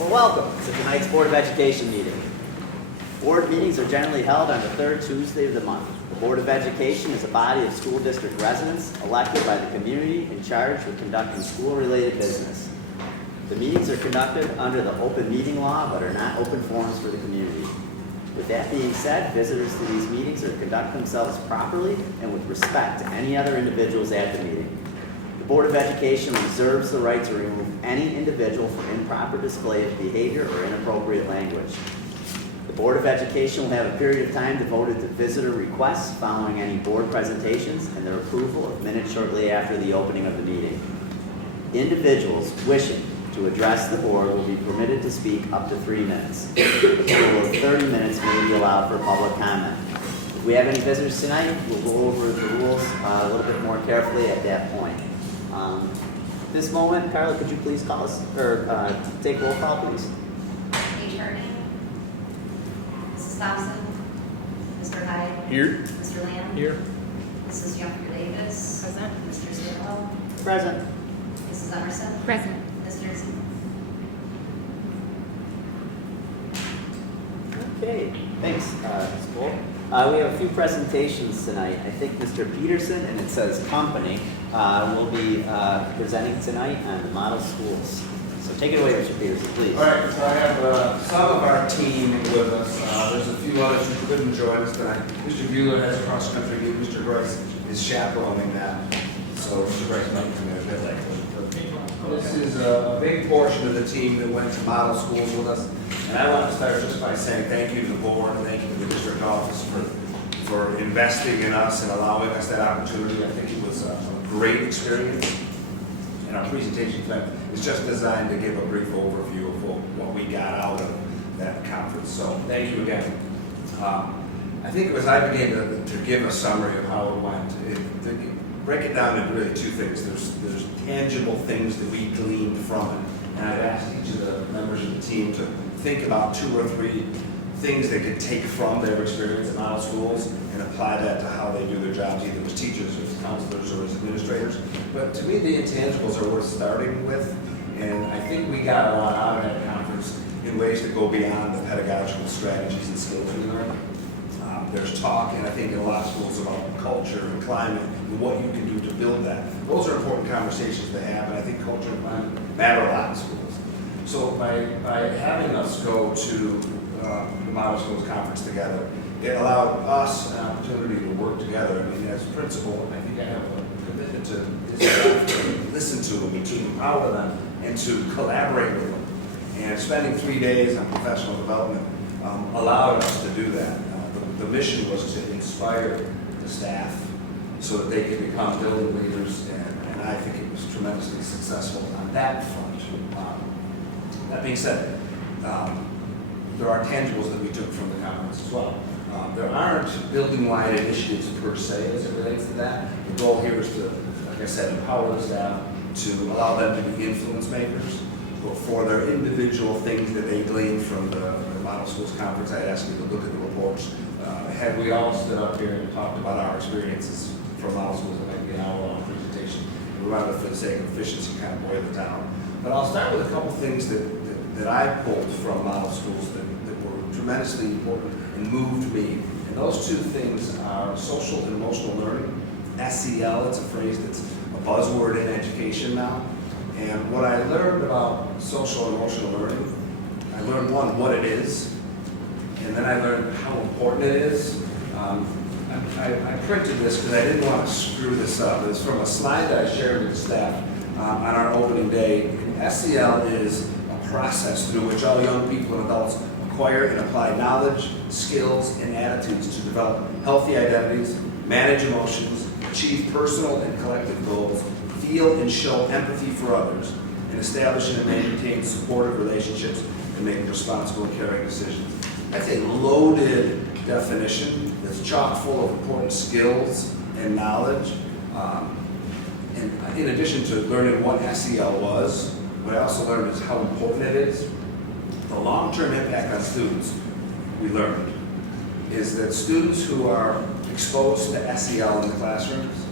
Well, welcome to tonight's Board of Education meeting. Board meetings are generally held on the third Tuesday of the month. The Board of Education is a body of school district residents elected by the community in charge with conducting school-related business. The meetings are conducted under the open meeting law but are not open forums for the community. With that being said, visitors to these meetings are to conduct themselves properly and with respect to any other individuals at the meeting. The Board of Education reserves the right to remove any individual for improper display of behavior or inappropriate language. The Board of Education will have a period of time devoted to visitor requests following any board presentations and their approval of minutes shortly after the opening of the meeting. Individuals wishing to address the board will be permitted to speak up to 3 minutes. A total of 30 minutes may be allowed for public comment. If we have any visitors tonight, we'll go over the rules a little bit more carefully at that point. This moment, Carla, could you please call us, or take roll call, please? H. Harding. Mrs. Thompson. Mr. Hyde. Here. Mr. Lamb. Here. Mrs. Jeffrey-Davis. Present. Mr. Zillow. Present. Mrs. Emerson. Present. Mr. Z. Okay, thanks, Ms. Cole. We have a few presentations tonight. I think Mr. Peterson, and it says company, will be presenting tonight on the model schools. So take it away, Mr. Peterson, please. All right, so I have some of our team with us. There's a few others who couldn't join us tonight. Mr. Bueller has a cross-country meet. Mr. Bryce is chaperoning that. So Mr. Bryce might come in a bit later. This is a big portion of the team that went to model schools with us. And I want to start just by saying thank you to the board and thank you to the district office for investing in us and allowing us that opportunity. I think it was a great experience. And our presentation tonight is just designed to give a brief overview of what we got out of that conference. So thank you again. I think as I began to give a summary of how it went, break it down into really two things. There's tangible things that we gleaned from it. And I've asked each of the members of the team to think about 2 or 3 things they could take from their experience at model schools and apply that to how they do their jobs, either as teachers or as counselors or as administrators. But to me, the intangibles are worth starting with, and I think we got a lot out of that conference in ways that go beyond the pedagogical strategies and skills we learn. There's talk, and I think in a lot of schools, about culture and climate and what you can do to build that. Those are important conversations to have, and I think culture and climate matter a lot in schools. So by having us go to the Model Schools Conference together, it allowed us an opportunity to work together. I mean, as a principal, I think I have a commitment to listen to them, to empower them, and to collaborate with them. And spending 3 days on professional development allowed us to do that. The mission was to inspire the staff so that they could become building leaders, and I think it was tremendously successful on that front. That being said, there are tangibles that we took from the conference as well. There aren't building-wide initiatives per se as it relates to that. The goal here is to, like I said, empower the staff to allow them to be influence makers for their individual things that they gleaned from the Model Schools Conference. I'd ask you to look at the reports. Had we all stood up here and talked about our experiences from Model Schools, it might be an hour-long presentation. We wanted to, for the sake of efficiency, kind of boil it down. But I'll start with a couple things that I pulled from Model Schools that were tremendously important and moved me. And those 2 things are social and emotional learning. SEL, it's a phrase that's a buzzword in education now. And what I learned about social and emotional learning, I learned, one, what it is, and then I learned how important it is. I printed this because I didn't want to screw this up. It's from a slide that I shared with the staff on our opening day. And SEL is a process through which all young people and adults acquire and apply knowledge, skills, and attitudes to develop healthy identities, manage emotions, achieve personal and collective goals, feel and show empathy for others, and establish and maintain supportive relationships and make responsible and caring decisions. That's a loaded definition that's chock full of important skills and knowledge. And in addition to learning what SEL was, what I also learned is how important it is. The long-term impact on students, we learned, is that students who are exposed to SEL in the classrooms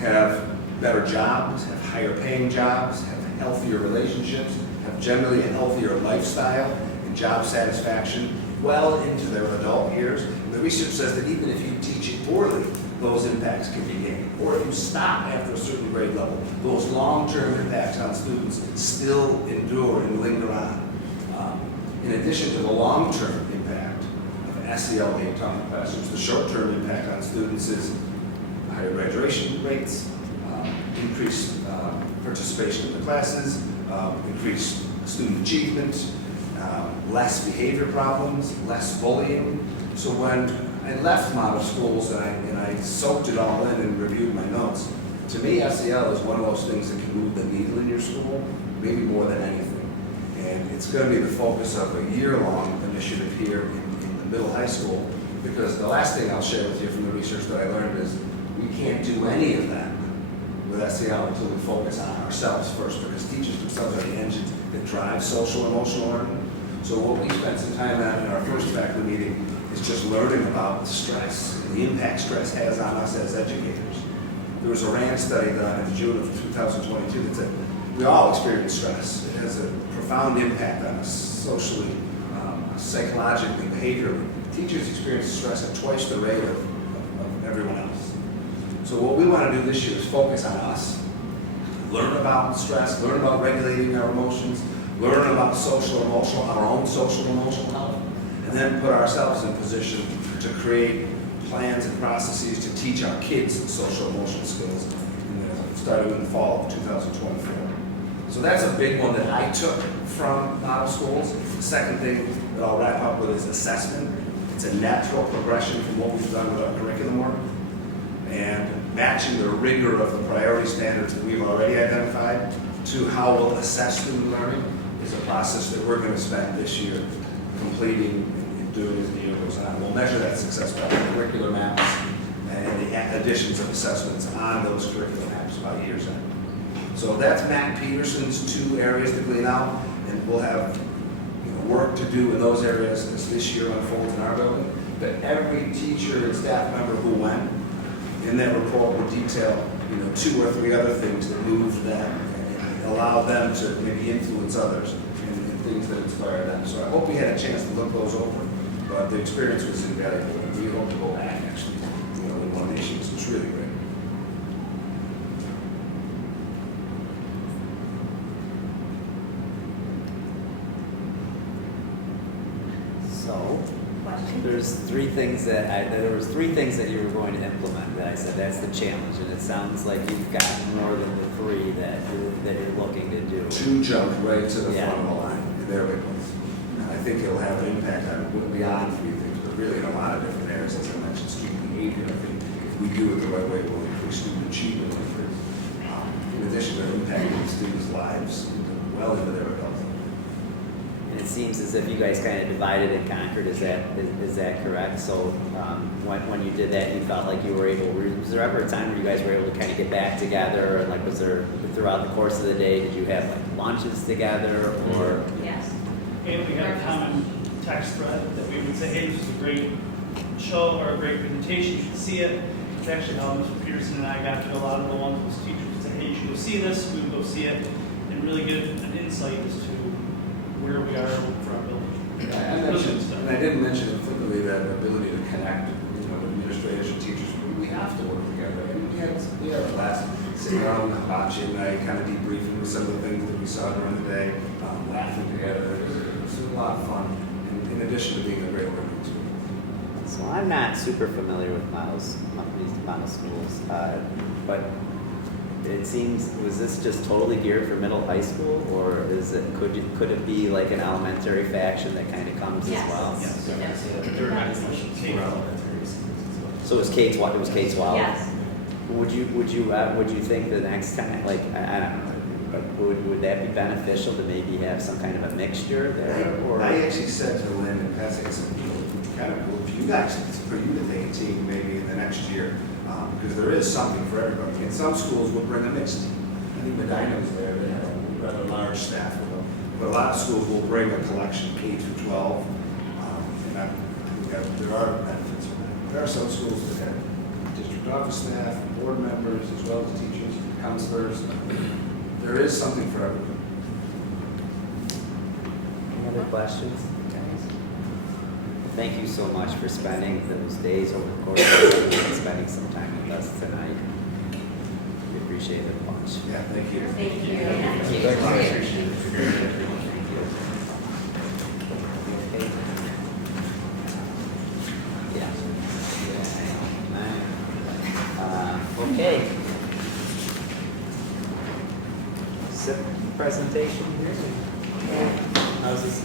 have better jobs, have higher paying jobs, have healthier relationships, have generally a healthier lifestyle and job satisfaction well into their adult years. And the research says that even if you teach it poorly, those impacts can be gained. Or if you stop after a certain grade level, those long-term impacts on students still endure and linger on. In addition to the long-term impact of SEL being taught in classrooms, the short-term impact on students is higher graduation rates, increased participation in the classes, increased student achievement, less behavior problems, less bullying. So when I left model schools and I soaked it all in and reviewed my notes, to me SEL is one of those things that can move the needle in your school, maybe more than anything. And it's going to be the focus of a year-long initiative here in the middle high school, because the last thing I'll share with you from the research that I learned is we can't do any of that with SEL until we focus on ourselves first, because teachers themselves are the engines that drive social and emotional learning. So what we spent some time at in our first faculty meeting is just learning about stress and the impact stress has on us as educators. There was a RAND study done in June of 2022 that said we all experience stress. It has a profound impact on us socially, psychologically, behaviorally. Teachers experience stress at twice the rate of everyone else. So what we want to do this year is focus on us, learn about stress, learn about regulating our emotions, learn about social emotional, our own social emotional health, and then put ourselves in position to create plans and processes to teach our kids social emotional skills starting in the fall of 2024. So that's a big one that I took from model schools. The second thing that I'll wrap up with is assessment. It's a natural progression from what we've done with our curriculum work, and matching the rigor of the priority standards that we've already identified to how we'll assess student learning is a process that we're going to spend this year completing and doing as the year goes on. We'll measure that success by the curricular maps and the additions of assessments on those curriculum maps by year's end. So that's Matt Peterson's 2 areas to glean out, and we'll have work to do in those areas as this year unfolds in our building. But every teacher and staff member who went in that report will detail 2 or 3 other things that moved them and allow them to maybe influence others in things that inspire them. So I hope you had a chance to look those over, but the experience was invaluable, and we hope to go back actually in one of the issues. It's really great. So, Question? there's 3 things there was 3 things that you were going to implement that I said that's the challenge, and it sounds like you've got more than the 3 that you're looking to do. 2 jumped right to the Yeah. front of the line, and they're big ones. And I think it'll have an impact on beyond 3 things, but really in a lot of different areas, as I mentioned, student behavior. I think if we do it the right way, we'll increase student achievement, in addition to impacting students' lives well into their adulthood. And it seems as if you guys kind of divided and conquered. Is that correct? So when you did that, you felt like you were able. Was there ever a time where you guys were able to kind of get back together? And was there throughout the course of the day? Did you have lunches together or? Yes. And we had a common text thread that we would say, hey, this is a great show or a great presentation, you should see it. It's actually how Mr. Peterson and I got to a lot of the ones with teachers would say, hey, you should go see this, we would go see it, and really get an insight as to where we are for our building. And I didn't mention implicitly that ability to connect, administrators and teachers. We have to work together. And we had a class sitting around watching, and I kind of debriefing with some of the things that we saw during the day, laughing together. It was a lot of fun, in addition to being a great learning tool. So I'm not super familiar with these model schools, but it seems, was this just totally geared for middle high school, or could it be like an elementary faction that kind of comes Yes. as well? Yes. Yes. They're not So it was K-12. It was K-12. Yes. Would you think the next time, I don't know, but would that be beneficial to maybe have some kind of a mixture there? Or I actually said to Lynn and Patsy, I said, kind of cool for you guys, for you to take a team maybe in the next year, because there is something for everybody. And some schools will bring a mixed team. I think Medina was there, they had a rather large staff with them. But a lot of schools will bring a collection K through 12, and I think that there are benefits for that. There are some schools that have district office staff, board members, as well as teachers, counselors. There is something for everybody. other questions? Thank you so much for spending those days over the course of the week and spending some time with us tonight. We appreciate it a bunch. Yeah, thank you. Thank you. Yeah. Okay. SIP presentation here. How's this?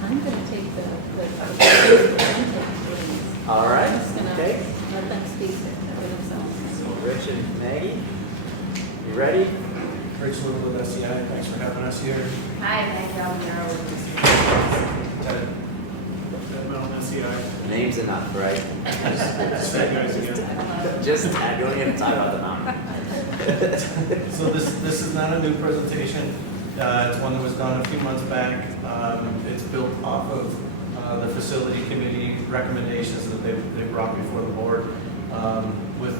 I'm gonna take the All right, I'm just gonna okay. let them speak for themselves. So Rich and Maggie, you ready? Rich Little with SEI, thanks for having us here. Hi, thank you, I'm Darrell. Ted Melton, SEI. Name's enough, right? Just thank you guys again. Just, I don't even talk about the mountain. So this is not a new presentation. It's one that was done a few months back. It's built off of the facility committee recommendations that they brought before the board with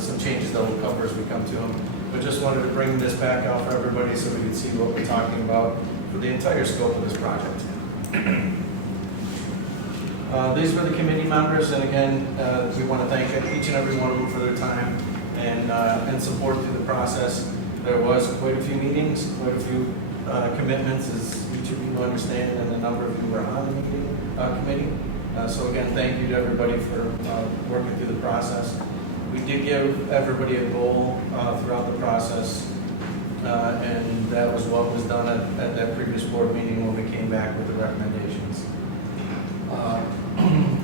some changes that we'll cover as we come to them. But just wanted to bring this back out for everybody so we can see what we're talking about for the entire scope of this project. These were the committee members, and again, we want to thank each and every one of them for their time and support through the process. There was quite a few meetings, quite a few commitments, as each of you understand, and a number of you were on the meeting committee. So again, thank you to everybody for working through the process. We did give everybody a goal throughout the process, and that was what was done at that previous board meeting when we came back with the recommendations.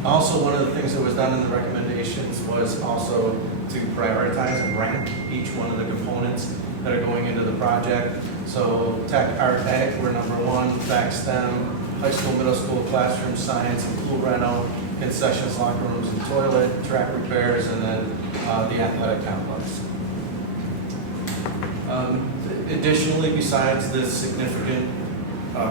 Also, one of the things that was done in the recommendations was also to prioritize and rank each one of the components that are going into the project. So tech, art, ag were number one, fact, STEM, high school, middle school, classroom science, and pool reno, concessions, locker rooms, and toilet, track repairs, and then the athletic complex. Additionally, besides the significant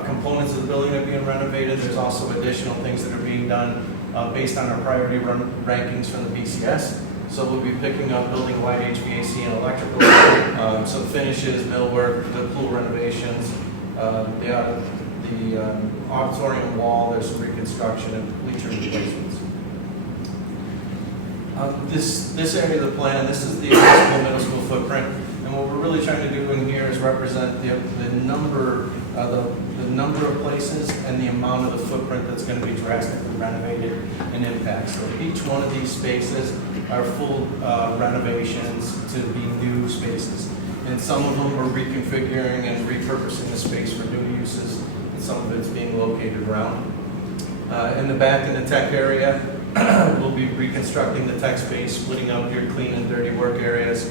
components of the building that are being renovated, there's also additional things that are being done based on our priority rankings from the BCS. So we'll be picking up building-wide HVAC and electrical, some finishes, millwork, the pool renovations, the auditorium wall, there's some reconstruction and bleacher replacements. This area of the plan, this is the high school, middle school footprint, and what we're really trying to do in here is represent the number of places and the amount of the footprint that's going to be drastically renovated and impact. So each one of these spaces are full renovations to be new spaces. And some of them we're reconfiguring and repurposing the space for new uses, and some of it's being located around. In the back in the tech area, we'll be reconstructing the tech space, splitting up your clean and dirty work areas,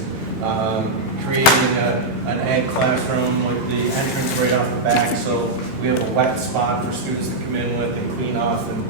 creating an ag classroom with the entrance right off the back, so we have a wet spot for students to come in with and clean off and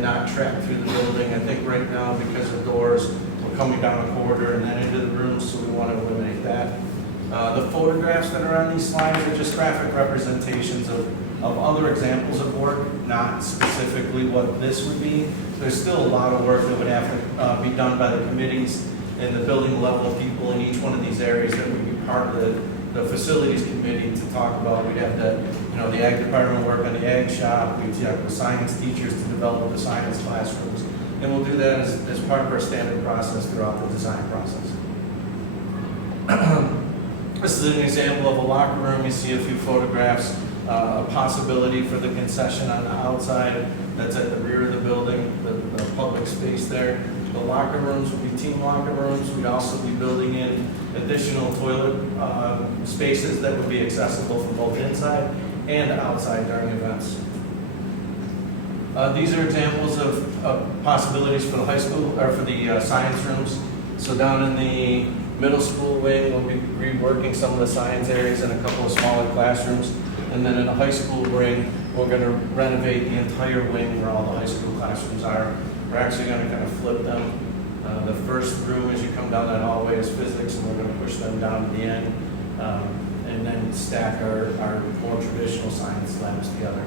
not track through the building. I think right now, because of doors, we're coming down a corridor and then into the rooms, so we want to eliminate that. The photographs that are on these slides are just graphic representations of other examples of work, not specifically what this would be. There's still a lot of work that would have to be done by the committees and the building level people in each one of these areas that would be part of the facilities committee to talk about. We'd have the ag department work on the ag shop. We'd have the science teachers to develop the science classrooms. And we'll do that as part of our standard process throughout the design process. This is an example of a locker room. You see a few photographs, a possibility for the concession on the outside that's at the rear of the building, the public space there. The locker rooms will be team locker rooms. We'd also be building in additional toilet spaces that would be accessible from both inside and outside during events. These are examples of possibilities for the high school, or for the science rooms. So down in the middle school wing, we'll be reworking some of the science areas in a couple of smaller classrooms. And then in the high school wing, we're going to renovate the entire wing where all the high school classrooms are. We're actually going to kind of flip them. The first room as you come down that hallway is physics, and we're going to push them down to the end, and then stack our more traditional science labs together.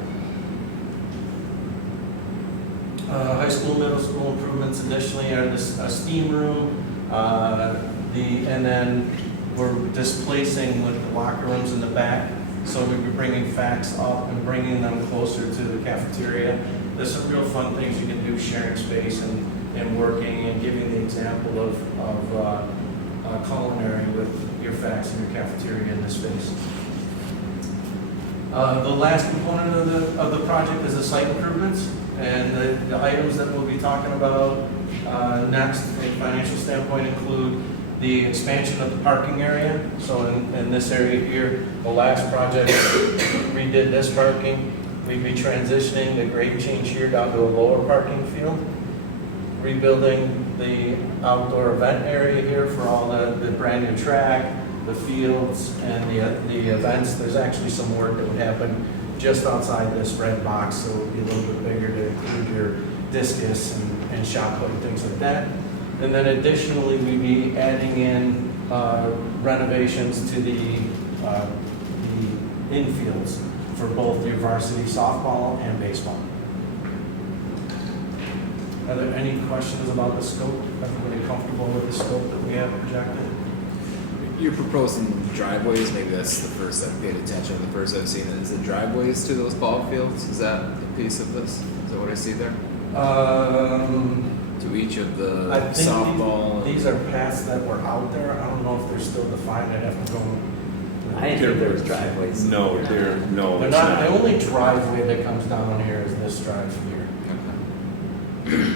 High school, middle school improvements additionally are a STEAM room, and then we're displacing with the locker rooms in the back. So we'd be bringing facts up and bringing them closer to the cafeteria. There's some real fun things you can do, sharing space and working and giving the example of culinary with your facts in your cafeteria in this space. The last component of the project is the site improvements, and the items that we'll be talking about next from a financial standpoint include the expansion of the parking area. So in this area here, the last project redid this parking. We'd be transitioning the grade change here down to a lower parking field, rebuilding the outdoor event area here for all the brand new track, the fields, and the events. There's actually some work that would happen just outside this red box, so it would be a little bit bigger to include your discus and shot put and things like that. And then additionally, we'd be adding in renovations to the infields for both your varsity softball and baseball. Are there any questions about the scope? Everybody comfortable with the scope that we have projected? You're proposing driveways, maybe that's the first I've paid attention, the first I've seen it. Is it driveways to those ball fields? Is that a piece of this? Is that what I see there? To each of the I think softball? these are paths that were out there. I don't know if they're still defined. I'd have to go. I didn't think there was driveways. No, They're it's not, the only driveway that comes down here is this drive here. Okay.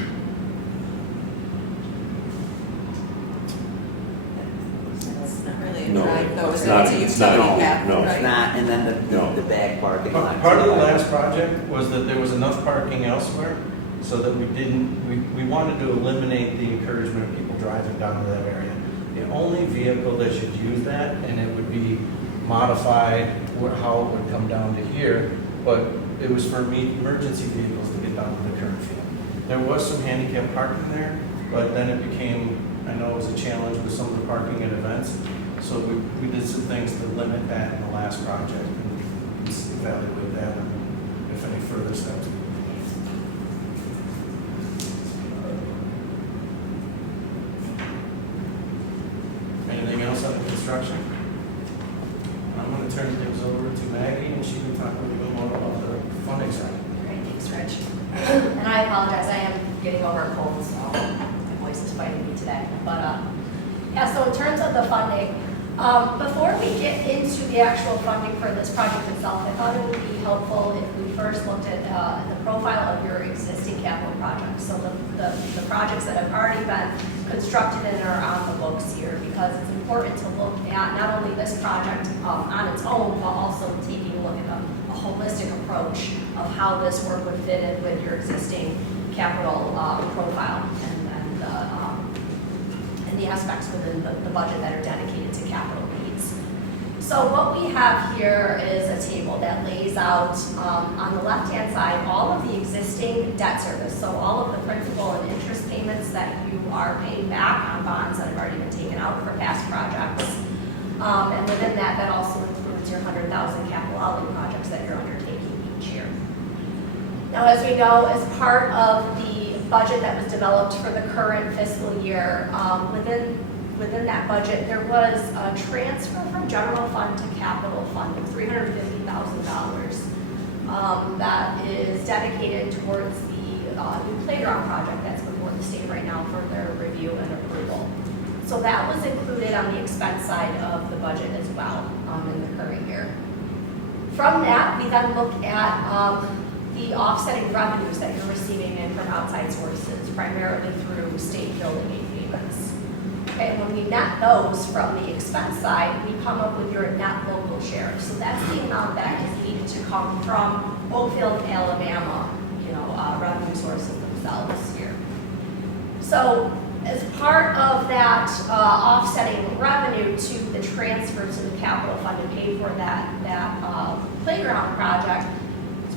It's not really a No, drive though, it's is not- it? it's not- utility path, no. It's right? not, and then No. the back parking lot. Part of the last project was that there was enough parking elsewhere, so that we wanted to eliminate the encouragement of people driving down to that area. The only vehicle that should use that, and it would be modified how it would come down to here, but it was for emergency vehicles to get down to the current field. There was some handicap parking there, but then it became, I know it was a challenge with some of the parking at events, so we did some things to limit that in the last project, and let's evaluate that and if any further steps. Anything else on the construction? I'm going to turn things over to Maggie, and she can talk a little bit more about the funding side. Great, thanks, Rich. And I apologize, I am getting over a cold, so my voice is fighting me today. But yeah, so in terms of the funding, before we get into the actual funding for this project itself, I thought it would be helpful if we first looked at the profile of your existing capital projects. So the projects that have already been constructed and are on the books here, because it's important to look at not only this project on its own, but also taking a look at a holistic approach of how this work would fit in with your existing capital profile and the aspects within the budget that are dedicated to capital needs. So what we have here is a table that lays out on the left-hand side all of the existing debt service, so all of the principal and interest payments that you are paying back on bonds that have already been taken out for past projects. And within that, that also includes your 100,000 capital outlay projects that you're undertaking each year. Now, as we know, as part of the budget that was developed for the current fiscal year, within that budget, there was a transfer from general fund to capital fund of $350,000 that is dedicated towards the new playground project that's before the state right now for their review and approval. So that was included on the expense side of the budget as well in the current year. From that, we then look at the offsetting revenues that you're receiving in from outside sources, primarily through state building aid payments. Okay, when we net those from the expense side, we come up with your net local share. So that's the amount that is needed to come from Oakfield-Alabama, revenue sources themselves here. So as part of that offsetting revenue to the transfer to the capital fund to pay for that playground project,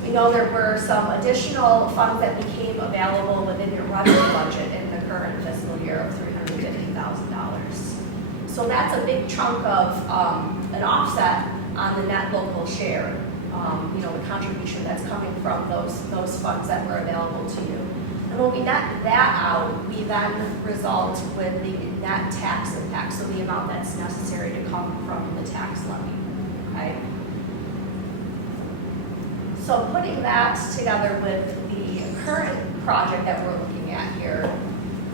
we know there were some additional funds that became available within your revenue budget in the current fiscal year of $350,000. So that's a big chunk of an offset on the net local share, the contribution that's coming from those funds that were available to you. And when we net that out, we then result with the net tax impact, so the amount that's necessary to come from the tax levy, okay? So putting that together with the current project that we're looking at here,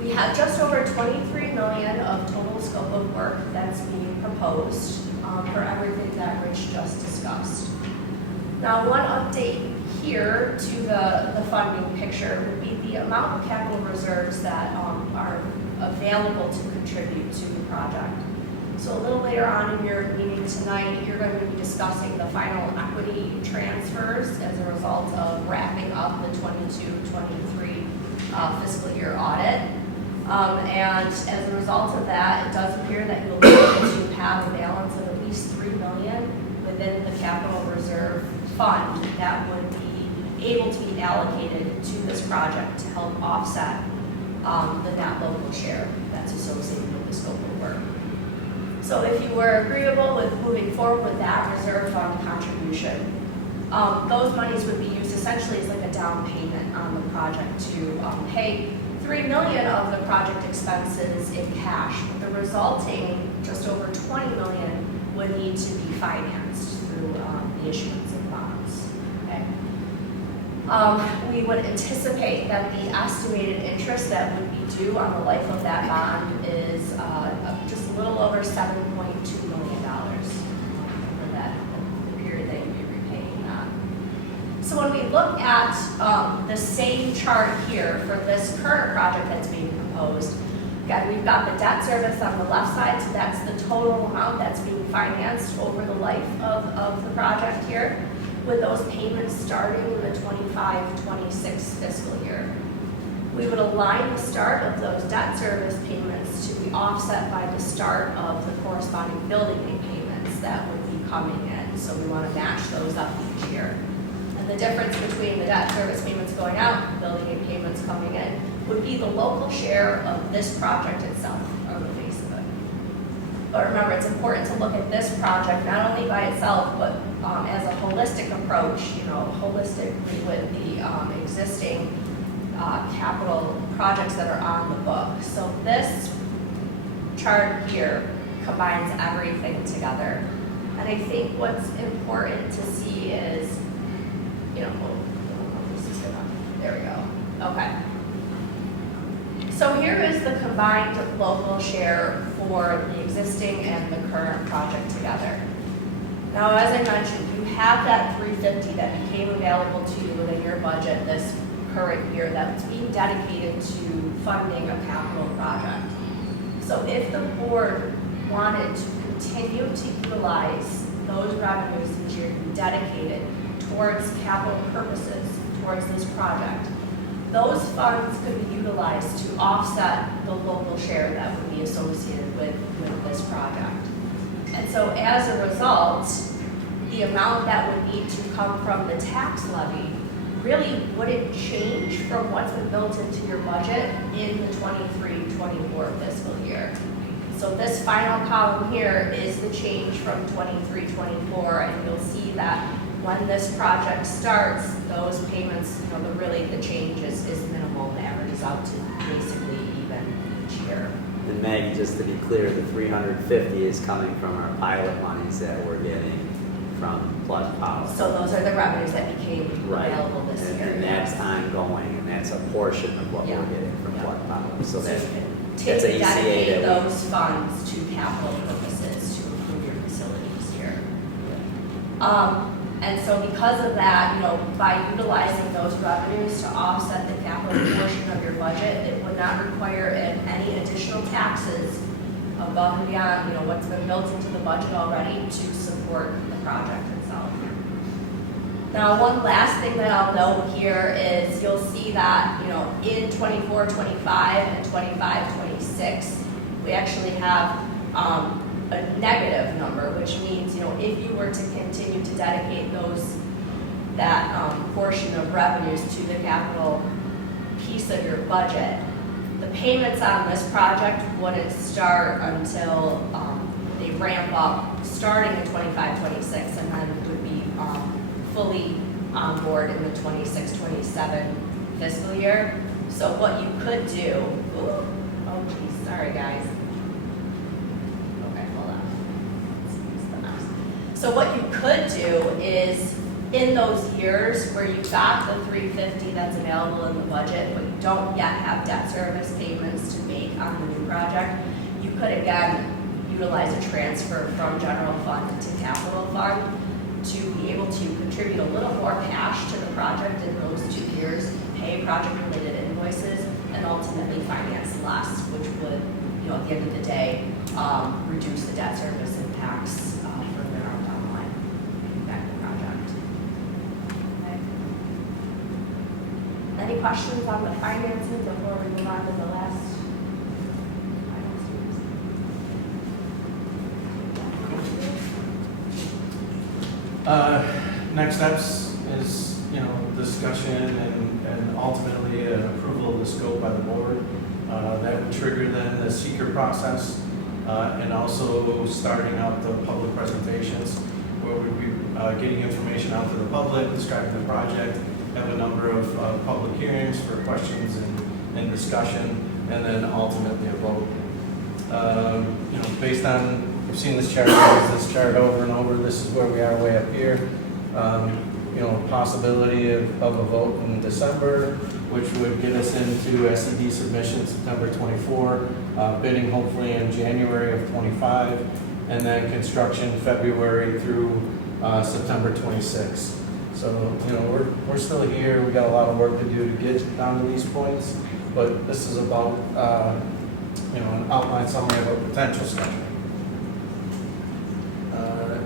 we have just over 23 million of total scope of work that's being proposed for everything that Rich just discussed. Now, one update here to the funding picture would be the amount of capital reserves that are available to contribute to the project. So a little later on in your meeting tonight, you're going to be discussing the final equity transfers as a result of wrapping up the 22-23 fiscal year audit. And as a result of that, it does appear that you'll be able to have a balance of at least $3 million within the capital reserve fund that would be able to be allocated to this project to help offset the net local share that's associated with the scope of work. So if you were agreeable with moving forward with that reserve fund contribution, those monies would be used essentially as like a down payment on the project to pay $3 million of the project expenses in cash. The resulting just over $20 million would need to be financed through the issuance of bonds. Okay. We would anticipate that the estimated interest that would be due on the life of that bond is just a little over $7.2 million for that the period that you'd be repaying that. So when we look at the same chart here for this current project that's being proposed, again, we've got the debt service on the left side, so that's the total amount that's being financed over the life of the project here, with those payments starting in the 25-26 fiscal year. We would align the start of those debt service payments to be offset by the start of the corresponding building aid payments that would be coming in. So we want to match those up each year. And the difference between the debt service payments going out and building aid payments coming in would be the local share of this project itself, or the face of it. But remember, it's important to look at this project not only by itself, but as a holistic approach, holistically with the existing capital projects that are on the book. So this chart here combines everything together. And I think what's important to see is, there we go. Okay. So here is the combined local share for the existing and the current project together. Now, as I mentioned, you have that $350 that became available to you within your budget this current year that's being dedicated to funding a capital project. So if the board wanted to continue to utilize those revenues each year to be dedicated towards capital purposes, towards this project, those funds could be utilized to offset the local share that would be associated with this project. And so as a result, the amount that would need to come from the tax levy really wouldn't change from what's been built into your budget in the 23-24 fiscal year. So this final column here is the change from 23-24, and you'll see that when this project starts, those payments, the change is minimal and averages out to basically even each year. And Maggie, just to be clear, the 350 is coming from our pilot monies that we're getting from Plug Power. So those are the revenues that became available this year. And that's ongoing, and that's a portion of what we're getting from Plug Power. So that's you can that's an ECA dedicate that those funds to capital purposes to improve your facilities here. And so because of that, by utilizing those revenues to offset the capital portion of your budget, it would not require any additional taxes above and beyond, what's been built into the budget already to support the project itself. Now, one last thing that I'll note here is you'll see that, in 24-25 and 25-26, we actually have a negative number, which means, if you were to continue to dedicate that portion of revenues to the capital piece of your budget, the payments on this project wouldn't start until they ramp up, starting in 25-26, and then would be fully on board in the 26-27 fiscal year. So what you could do, oh geez, sorry guys. Okay, hold on. So what you could do is in those years where you've got the $350 that's available in the budget, but you don't yet have debt service payments to make on the new project, you could again utilize a transfer from general fund to capital fund to be able to contribute a little more cash to the project in those 2 years, pay project-related invoices, and ultimately finance less, which would, at the end of the day, reduce the debt service impacts further on down the line, back the project. Okay. Any questions on the financing before we move on to the last? Next steps is, discussion and ultimately an approval of the scope by the board. That would trigger then the seeker process and also starting out the public presentations where we'd be getting information out to the public, describing the project, have a number of public hearings for questions and discussion, and then ultimately a vote. Based on, we've seen this chart over and over, this is where we are way up here. Possibility of a vote in December, which would get us into SED submission September 24, bidding hopefully in January of 25, and then construction February through September 26. So, we're still here. We got a lot of work to do to get down to these points, but this is about, an outline summary of a potential schedule.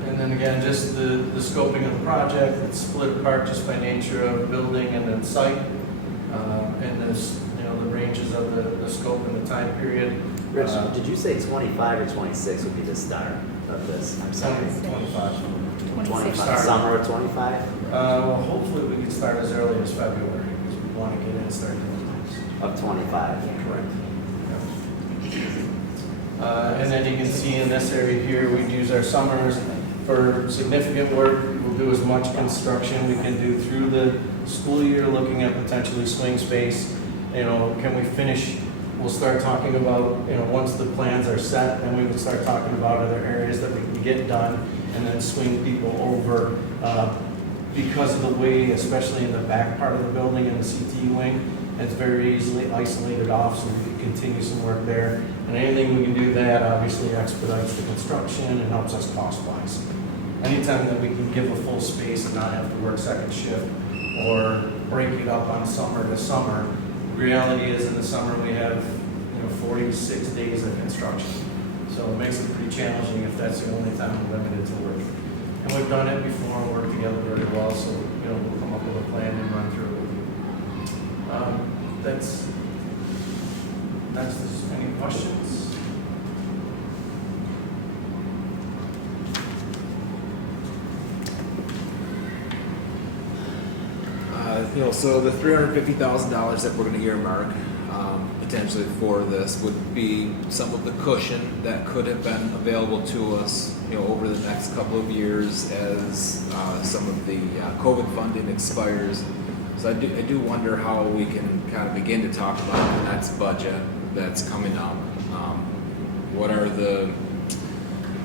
And then again, just the scoping of the project, it's split apart just by nature of building and then site. And there's, the ranges of the scope and the time period. Rich, did you say 25 or 26 would be the start of this? I'm sorry. 25. 25, summer of 25? Well, hopefully we can start as early as February, because we want to get in and start doing things. Of 25. Correct. And then you can see in this area here, we'd use our summers for significant work. We'll do as much construction we can do through the school year, looking at potentially swing space. Can we finish? We'll start talking about, once the plans are set, then we would start talking about other areas that we can get done and then swing people over. Because of the way, especially in the back part of the building in the CT wing, it's very easily isolated off, so we can continue some work there. And anything we can do that obviously expedites the construction and helps us cost-wise. Anytime that we can give a full space and not have to work second shift or break it up on summer to summer, the reality is in the summer we have 46 days of construction. So it makes it pretty challenging if that's the only time we're limited to work. And we've done it before and worked together very well, so we'll come up with a plan and run through it with you. That's any questions? So the $350,000 that we're going to earmark potentially for this would be some of the cushion that could have been available to us, over the next couple of years as some of the COVID funding expires. So I do wonder how we can kind of begin to talk about the next budget that's coming up. What are the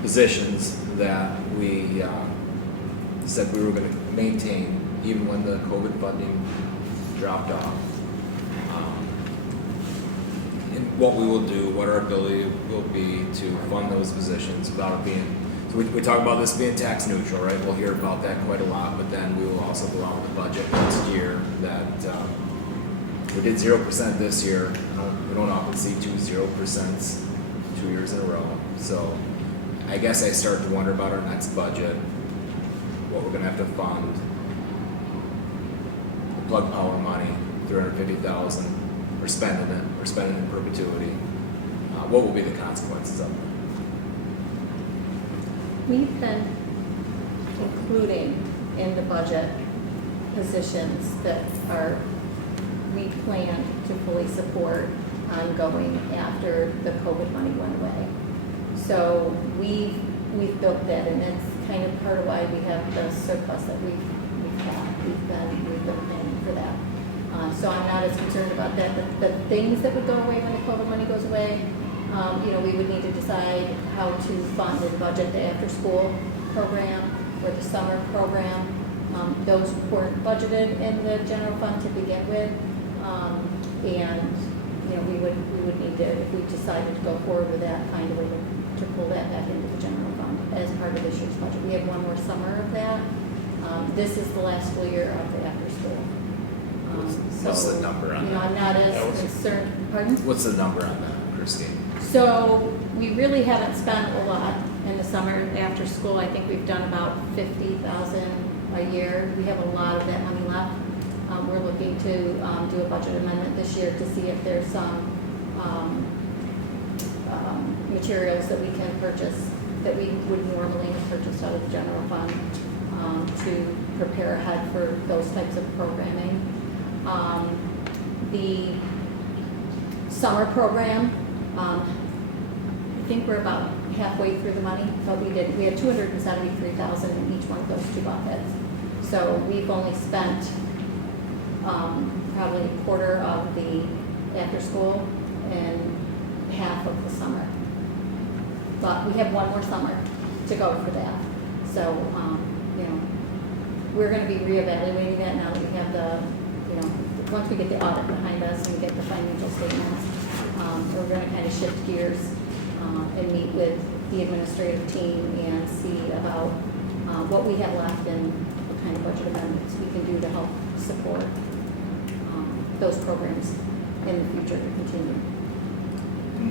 positions that we said we were going to maintain even when the COVID funding dropped off? And what we will do, what our ability will be to fund those positions without it being, so we talk about this being tax neutral, right? We'll hear about that quite a lot, but then we will also go out with a budget next year that we did 0% this year. We don't often see 0% 2 years in a row. So I guess I start to wonder about our next budget, what we're gonna have to fund. The plug power money, $350,000, we're spending it, we're spending it in perpetuity. What will be the consequences of it? We've been including in the budget positions that we plan to fully support ongoing after the COVID money went away. So we've built that, and that's kind of part of why we have the surplus that we've had. We've been planning for that. So I'm not as concerned about that. The things that would go away when the COVID money goes away, we would need to decide how to fund and budget the after-school program or the summer program. Those weren't budgeted in the general fund to begin with. And, you know, we would need to, if we decided to go forward with that, find a way to pull that back into the general fund as part of this year's budget. We have one more summer of that. This is the last school year of the after school. What's the number on You know, that? I'm not That as was- concerned, pardon? What's the number on that, Christine? So we really haven't spent a lot in the summer after school. I think we've done about 50,000 a year. We have a lot of that money left. We're looking to do a budget amendment this year to see if there's some materials that we can purchase that we would normally have purchased out of the general fund to prepare ahead for those types of programming. The summer program, I think we're about halfway through the money, but we had 273,000 in each one of those two buckets. So we've only spent probably a quarter of the after school and half of the summer. But we have one more summer to go for that. So, you know, we're going to be reevaluating that now that we have the, you know, once we get the audit behind us and we get the financial statements, we're going to kind of shift gears and meet with the administrative team and see about what we have left and what kind of budget amendments we can do to help support those programs in the future to continue.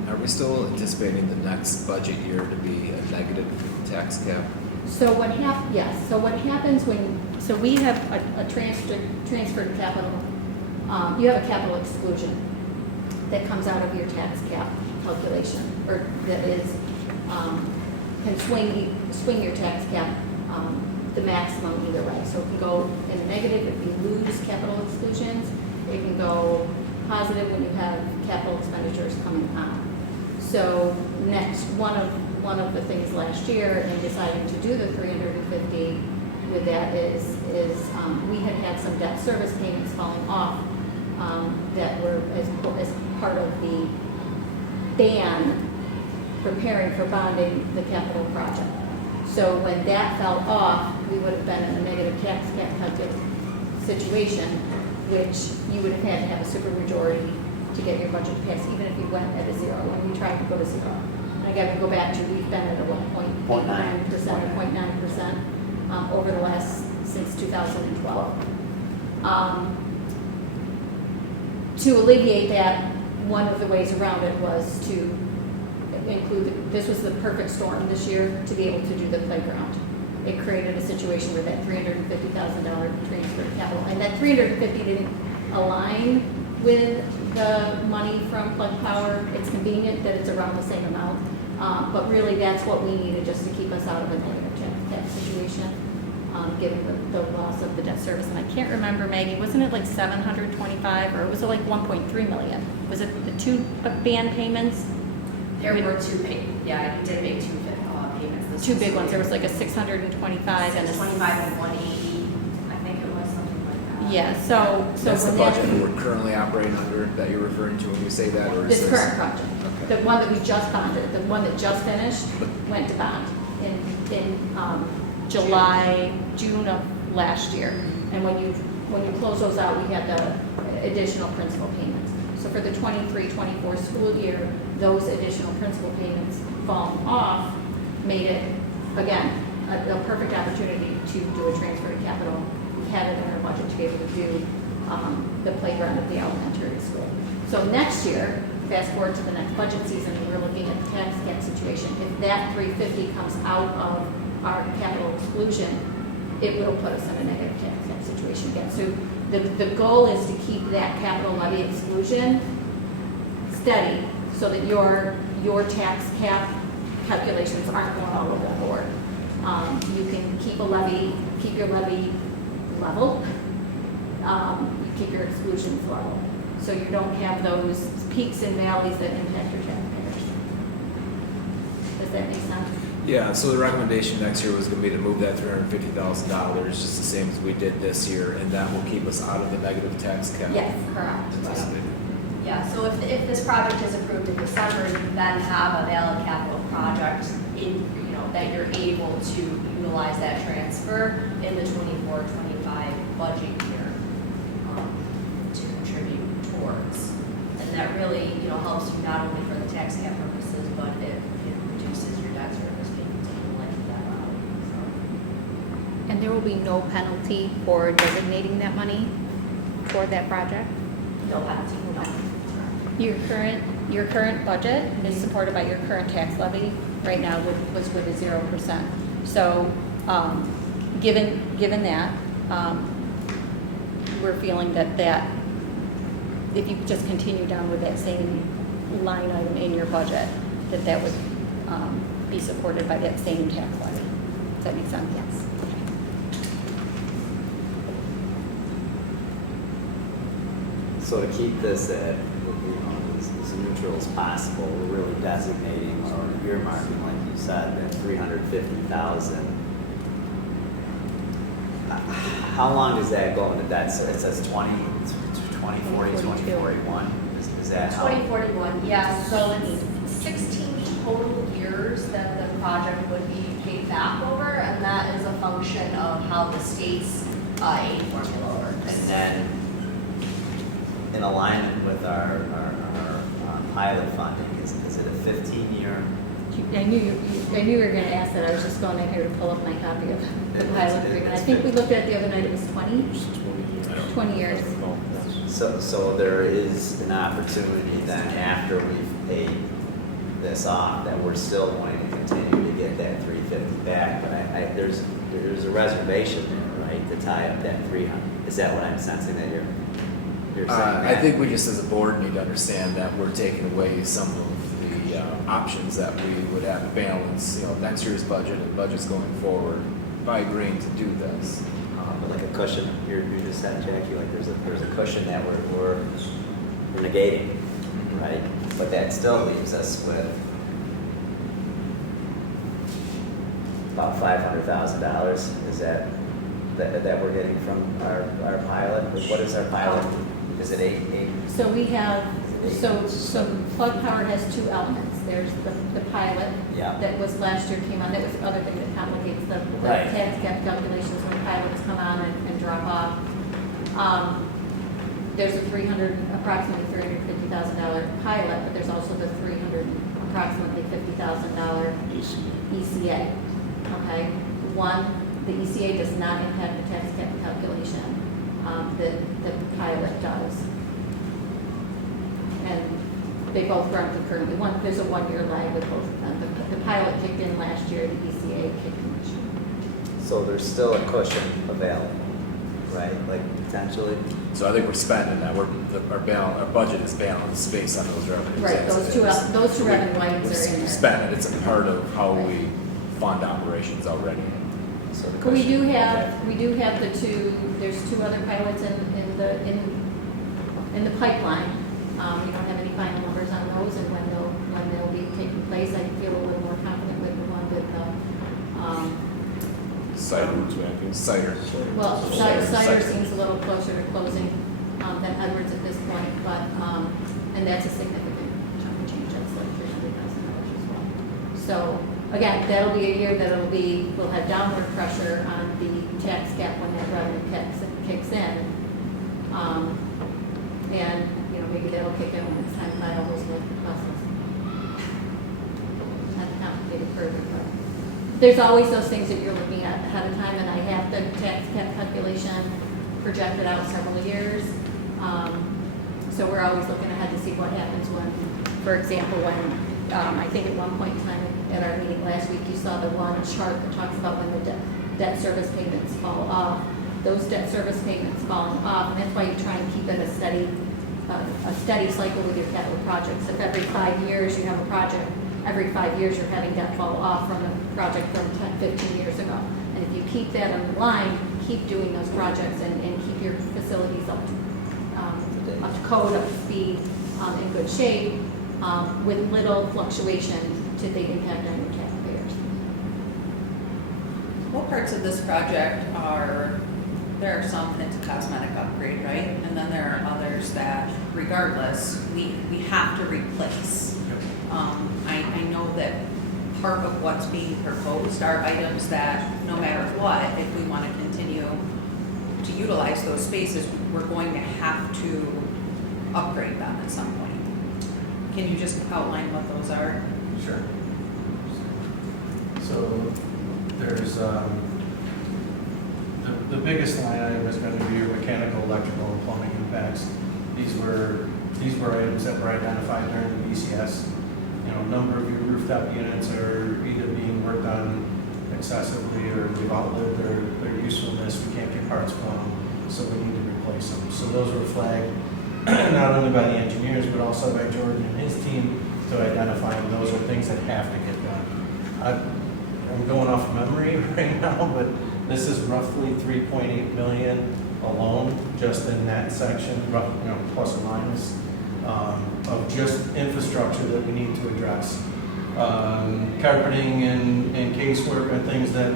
Are we still anticipating the next budget year to be a negative tax cap? So what happens when, so we have a transferred capital, you have a capital exclusion that comes out of your tax cap calculation, or that is, can swing your tax cap the maximum either way. So it can go in the negative if you lose capital exclusions. It can go positive when you have capital expenditures coming on. So next, one of the things last year in deciding to do the 350 with that is we had some debt service payments falling off that were as part of the ban preparing for bonding the capital project. So when that fell off, we would have been in a negative tax cap situation, which you would have had to have a supermajority to get your budget passed, even if you went at a zero, when we tried to go to zero. And again, we go back to, we've been at a 1.9% or 0.9% over the last, since 2012. To alleviate that, one of the ways around it was to include, this was the perfect storm this year to be able to do the playground. It created a situation where that $350,000 transfer to capital, and that 350 didn't align with the money from Plug Power. It's convenient that it's around the same amount, but really that's what we needed just to keep us out of a negative tax situation, given the loss of the debt service. And I can't remember, Maggie, wasn't it like 725 or was it like 1.3 million? Was it the two ban payments? There were two yeah, I did make two payments. This Two big fiscal ones. There year. was like a 625 and a 625 and 180. I think it was something like that. Yeah. So That's the when budget we're currently operating under that you're referring to when you say that, or is this current project, Okay. the one that we just bonded, the one that just finished, went to bond in June of last year. And when you close those out, we had the additional principal payments. So for the 23-24 school year, those additional principal payments falling off made it, again, a perfect opportunity to do a transfer to capital. We had it in our budget to be able to do the playground at the elementary school. So next year, fast forward to the next budget season, we're looking at the tax cap situation. If that 350 comes out of our capital exclusion, it will put us in a negative tax cap situation again. So the goal is to keep that capital levy exclusion steady so that your tax cap calculations aren't going all over the board. You can keep your levy level, you keep your exclusions level. So you don't have those peaks and valleys that impact your taxpayers. Does that make sense? Yeah, so the recommendation next year was going to be to move that $350,000, just the same as we did this year, and that will keep us out of the negative tax cap. Yes, correct. Anticipated. Yeah, so if this project is approved in December, you then have a valid capital project in, that you're able to utilize that transfer in the 24-25 budget year to contribute towards. And that really, helps you not only for the tax cap purposes, but it reduces your debt service payments if you like that out. And there will be no penalty for designating that money toward that project? So no penalty, no. Your current budget is supported by your current tax levy. Right now was with a 0%. So, given that, we're feeling that if you just continue down with that same line item in your budget, that would be supported by that same tax levy. Does that make sense? Yes. So to keep this at, as neutral as possible, we're really designating or earmarking, like you said, that 350,000. How long does that go into debt? So it says 2040, 2041. Is that how? 2041, yes, so it's 16 total years that the project would be paid back over, and that is a function of how the state's aid formula works. And then, in alignment with our pilot funding, is it a 15-year? I knew you were going to ask that. I was just going in here to pull up my copy of the pilot agreement. I think we looked at it the other night. It was 20 years. So there is an opportunity then after we've paid this off that we're still going to continue to get that 350 back. But there's a reservation there, right, to tie up that 300. Is that what I'm sensing that you're saying? I think we just as a board need to understand that we're taking away some of the options that we would have to balance, next year's budget and budgets going forward by agreeing to do this. But like a cushion, you just said, Jackie, like there's a cushion that we're negating, right? But that still leaves us with about $500,000. Is that we're getting from our pilot? What is our pilot? Is it eight? So we have, so Plug Power has two elements. There's the pilot Yeah. that was last year came on. That was the other thing that complicates the Right. tax cap calculations when pilots come on and drop off. There's a approximately $350,000 pilot, but there's also the approximately $50,000 ECA. Okay, the ECA does not impact the tax cap calculation. The pilot does. And they both run concurrently. There's a 1-year lag with both of them. The pilot kicked in last year, the ECA kicked in this year. So there's still a cushion available, right? Like potentially. So I think we're spending that. Our budget is balanced based on those revenues. Right, as those it two is. revenue items are in We there. spend it. It's a part of how we fund operations already. So the But we cushion- do have the two. There's two other pilots in the pipeline. We don't have any final numbers on those and when they'll be taking place. I feel a little more confident with the one with Cider. well, Cider. Cider seems a little closer to closing than Edwards at this point, but and that's a significant chunk of change. That's like $300,000 as well. So again, that'll be a year we'll have downward pressure on the tax cap when that revenue kicks in. And, maybe that'll kick in when it's time to buy all those new buses. Not complicated further, but there's always those things that you're looking at ahead of time, and I have the tax cap calculation projected out several years. So we're always looking ahead to see what happens when, for example, I think at one point in time at our meeting last week, you saw the one chart that talks about when the debt service payments fall off. Those debt service payments falling off, and that's why you try and keep it a steady cycle with your capital projects. If every 5 years you have a project, every 5 years you're having debt fall off from a project from 10, 15 years ago. And if you keep that on the line, keep doing those projects and keep your facilities up to code, up to speed, in good shape, with little fluctuation to the impact on your taxpayers. What parts of this project there are some it's a cosmetic upgrade, right? And then there are others that regardless, we have to replace. I know that part of what's being proposed are items that, no matter what, if we want to continue to utilize those spaces, we're going to have to upgrade them at some point. Can you just outline what those are? Sure. So there's, the biggest line item is going to be your mechanical, electrical, and plumbing impacts. These were items that were identified during the BCS. You know, a number of your rooftop units are either being worked on excessively or they've outlived their usefulness. We can't get parts for them, so we need to replace them. So those were flagged not only by the engineers, but also by Jordan and his team to identify, and those are things that have to get done. I'm going off memory right now, but this is roughly 3.8 million alone, just in that section, plus or minus, of just infrastructure that we need to address. Carpeting and casework are things that,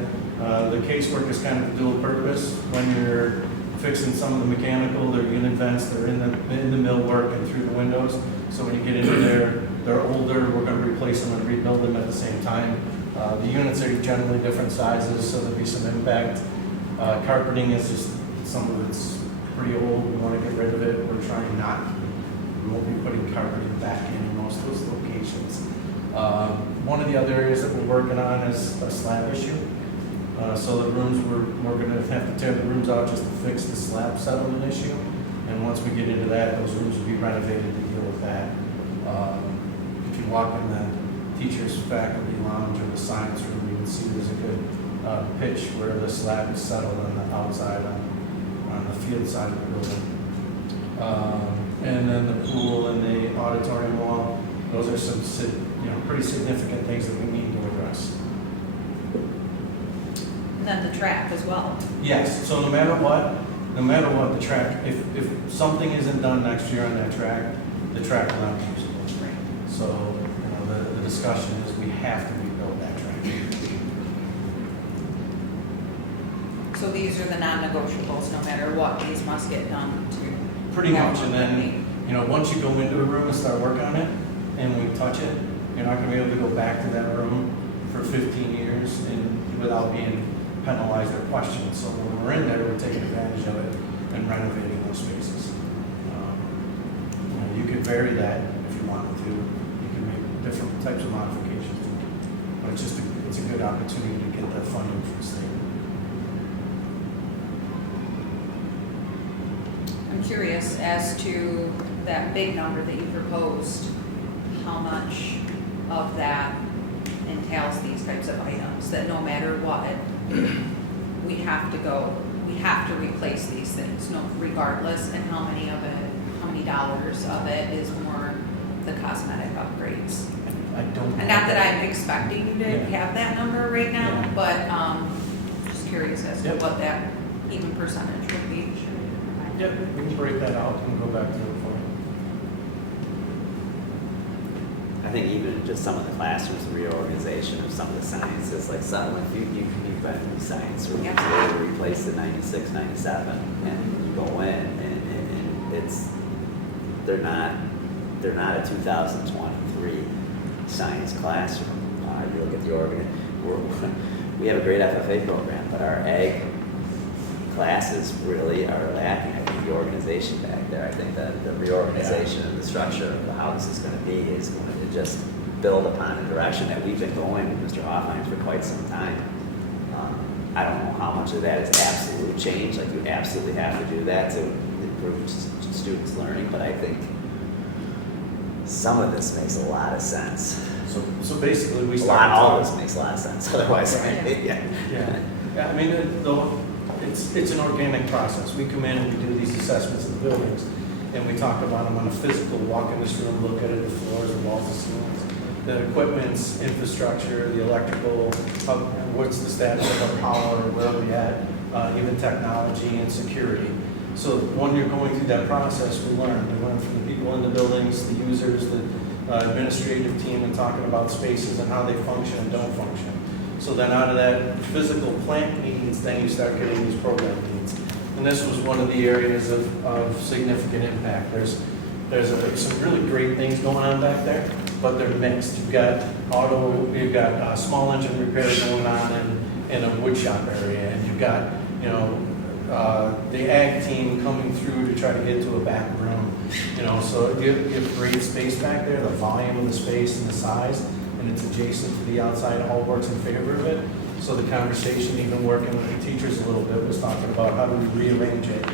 the casework is kind of dual purpose. When you're fixing some of the mechanical, their unit vents, they're in the millwork and through the windows. So when you get into there, they're older, we're gonna replace them and rebuild them at the same time. The units are generally different sizes, so there'll be some impact. Carpeting is just, some of it's pretty old, we wanna get rid of it. We're trying not, we won't be putting carpeting back in most of those locations. One of the other areas that we're working on is a slab issue. So the rooms, we're gonna have to tear the rooms out just to fix the slab settlement issue. And once we get into that, those rooms will be renovated to deal with that. If you walk in the teacher's faculty lounge or the science room, you can see there's a good pitch where the slab is settled on the outside, on the field side of the building. And then the pool and the auditorium wall, those are some pretty significant things that we need to address. And then the track as well. Yes, so no matter what, the track, if something isn't done next year on that track, the track will not be usable. So, the discussion is we have to rebuild that track. So these are the non-negotiables, no matter what, these must get done to. Pretty much, and then, once you go into a room and start work on it, and we touch it, you're not gonna be able to go back to that room for 15 years without being penalized or questioned. So when we're in there, we're taking advantage of it and renovating those spaces. You could vary that if you wanted to. You can make different types of modifications to it. But it's a good opportunity to get that funding from the state. I'm curious as to that big number that you proposed, how much of that entails these types of items, that no matter what, we have to replace these things, regardless, and how many dollars of it is more the cosmetic upgrades. I don't. And not that I'm expecting you to have that number right now, Yeah. but just curious as to what that even percentage would be. Yep, we can break that out and go back to it for you. I think even just some of the classrooms, reorganization of some of the sciences, like some, if you've been in the science rooms, Yeah. they were replaced in 96, 97, and you go in and it's, they're not a 2023 science classroom. You look at the we have a great FFA program, but our ag classes really are lacking. I think the organization back there, I think that the reorganization and the structure of how this is going to be is going to just build upon a direction that we've been going with Mr. Hoffheim for quite some time. I don't know how much of that is absolute change, like you absolutely have to do that to improve students' learning, but I think some of this makes a lot of sense. So basically, we start. All of this makes a lot of sense. Otherwise, Yeah, I mean, it's an organic process. We come in and we do these assessments of the buildings, and we talk about them on a physical, walk in this room, look at it, the floors, the walls, the ceilings, the equipment's infrastructure, the electrical, what's the status of our power, where are we at, even technology and security. So when you're going through that process, we learn. We learn from the people in the buildings, the users, the administrative team, and talking about spaces and how they function and don't function. So then out of that physical plant needs, then you start getting these program needs. And this was one of the areas of significant impact. There's some really great things going on back there, but they're mixed. You've got you've got small engine repair going on in a wood shop area, and you've got, you know, the ag team coming through to try to get to a back room, you know, so you have great space back there, the volume of the space and the size, and it's adjacent to the outside, all works in favor of it. So the conversation, even working with the teachers a little bit, was talking about how do we rearrange it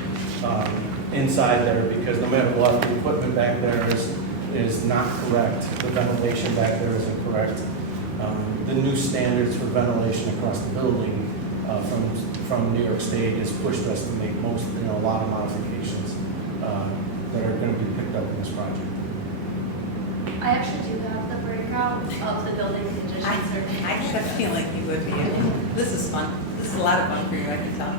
inside there, because no matter what, the equipment back there is not correct. The ventilation back there isn't correct. The new standards for ventilation across the building from New York State has pushed us to make a lot of modifications that are going to be picked up in this project. I actually do have the breakout of the building conditions. I had a feeling you would be. This is fun. This is a lot of fun for you, I can tell.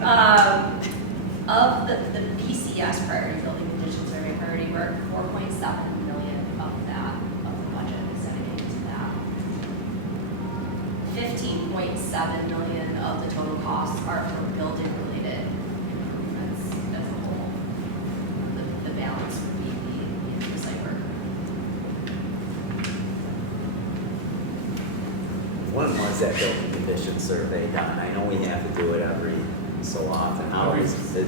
Of the PCS priority building conditions survey priority work, 4.7 million of that, of the budget is dedicated to that. 15.7 million of the total costs are for building related improvements as a whole. The balance would be the site work. When was that building condition survey done? I know we have to do it every so often. How is it?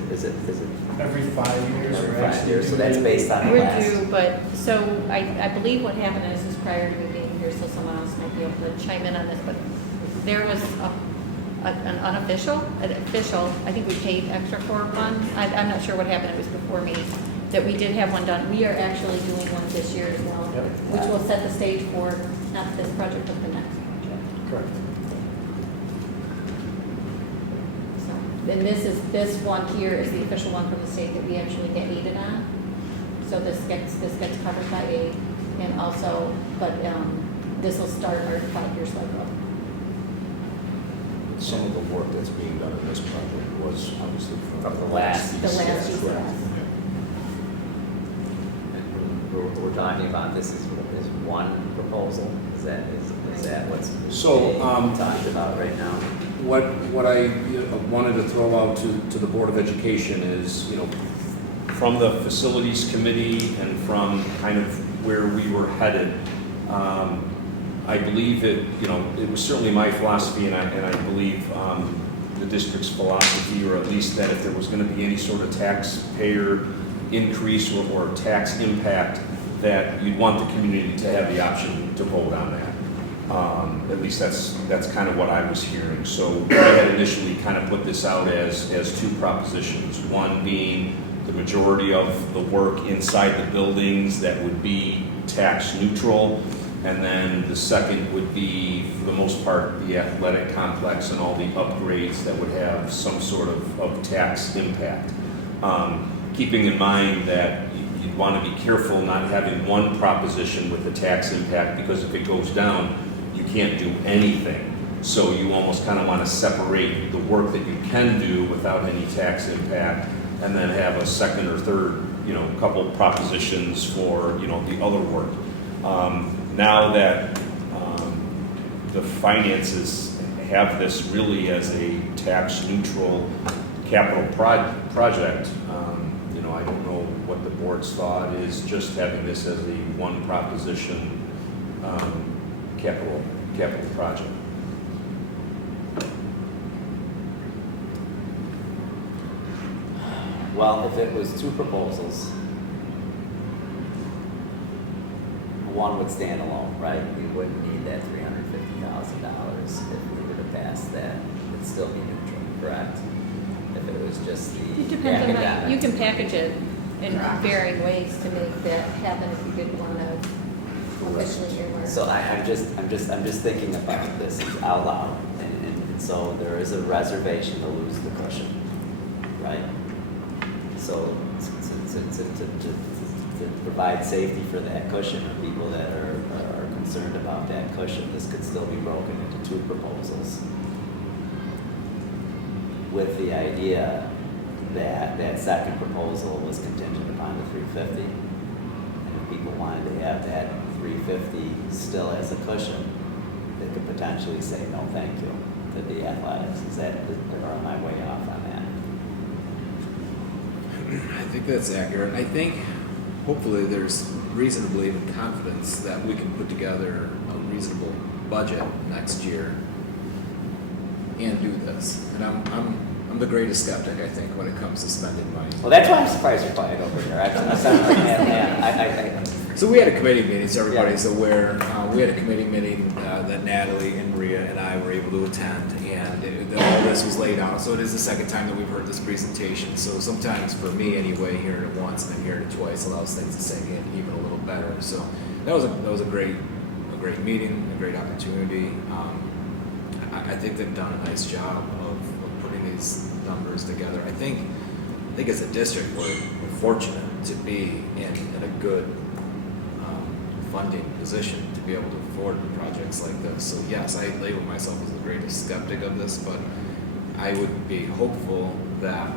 Every 5 years Every or 5 actually years, so that's based on the We're last. due, but, so I believe what happened is prior to me being here, so someone else might be able to chime in on this, but there was an official, I think we paid extra for one. I'm not sure what happened, it was before me, that we did have one done. We are actually doing one this year as well, Yep. which will set the stage for not this project, but the next project. Correct. So, and this one here is the official one from the state that we actually get aided on. So this gets covered by aid, and also, but this will start our 5-year cycle. Some of the work that's being done in this project was obviously From the last. The last That's correct. PCS. We're talking about this is one proposal? Is that what's So, being talked about right now? What I wanted to throw out to the Board of Education is, from the facilities committee and from kind of where we were headed, I believe it was certainly my philosophy, and I believe the district's philosophy, or at least that if there was going to be any sort of taxpayer increase or tax impact, that you'd want the community to have the option to vote on that. At least that's kind of what I was hearing. So we had initially kind of put this out as 2 propositions. One being the majority of the work inside the buildings that would be tax neutral, and then the second would be, for the most part, the athletic complex and all the upgrades that would have some sort of tax impact. Keeping in mind that you'd want to be careful not having one proposition with the tax impact, because if it goes down, you can't do anything. So you almost kind of want to separate the work that you can do without any tax impact, and then have a second or third, couple propositions for, the other work. Now that the finances have this really as a tax neutral capital project, I don't know what the board's thought is, just having this as a one proposition capital project. Well, if it was 2 proposals, one would stand alone, right? We wouldn't need that $350,000 if we were to pass that. It'd still be neutral, correct? If it was just the It depends on how, academic. you can package it in Correct. varying ways to make that happen if you did want to officially earmark. So I'm just thinking about this out loud, and so there is a reservation to lose the cushion, right? So to provide safety for that cushion, or people that are concerned about that cushion, this could still be broken into 2 proposals, with the idea that that second proposal was contingent upon the 350. And if people wanted to have that 350 still as a cushion, they could potentially say no thank you to the athletics. Or am I way off on that? I think that's accurate. I think hopefully there's reasonably even confidence that we can put together a reasonable budget next year and do this. And I'm the greatest skeptic, I think, when it comes to spending money. Well, that's why I'm surprised you're quiet over here. I So we had a committee meeting, so everybody's aware. We had a committee meeting that Natalie and Maria and I were able to attend, and all this was laid out. So it is the second time that we've heard this presentation. So sometimes, for me anyway, hearing it once and then hearing it twice allows things to sink in even a little better. So that was a great meeting, a great opportunity. I think they've done a nice job of putting these numbers together. I think as a district we're fortunate to be in a good funding position to be able to afford projects like this. So yes, I label myself as the greatest skeptic of this, but I would be hopeful that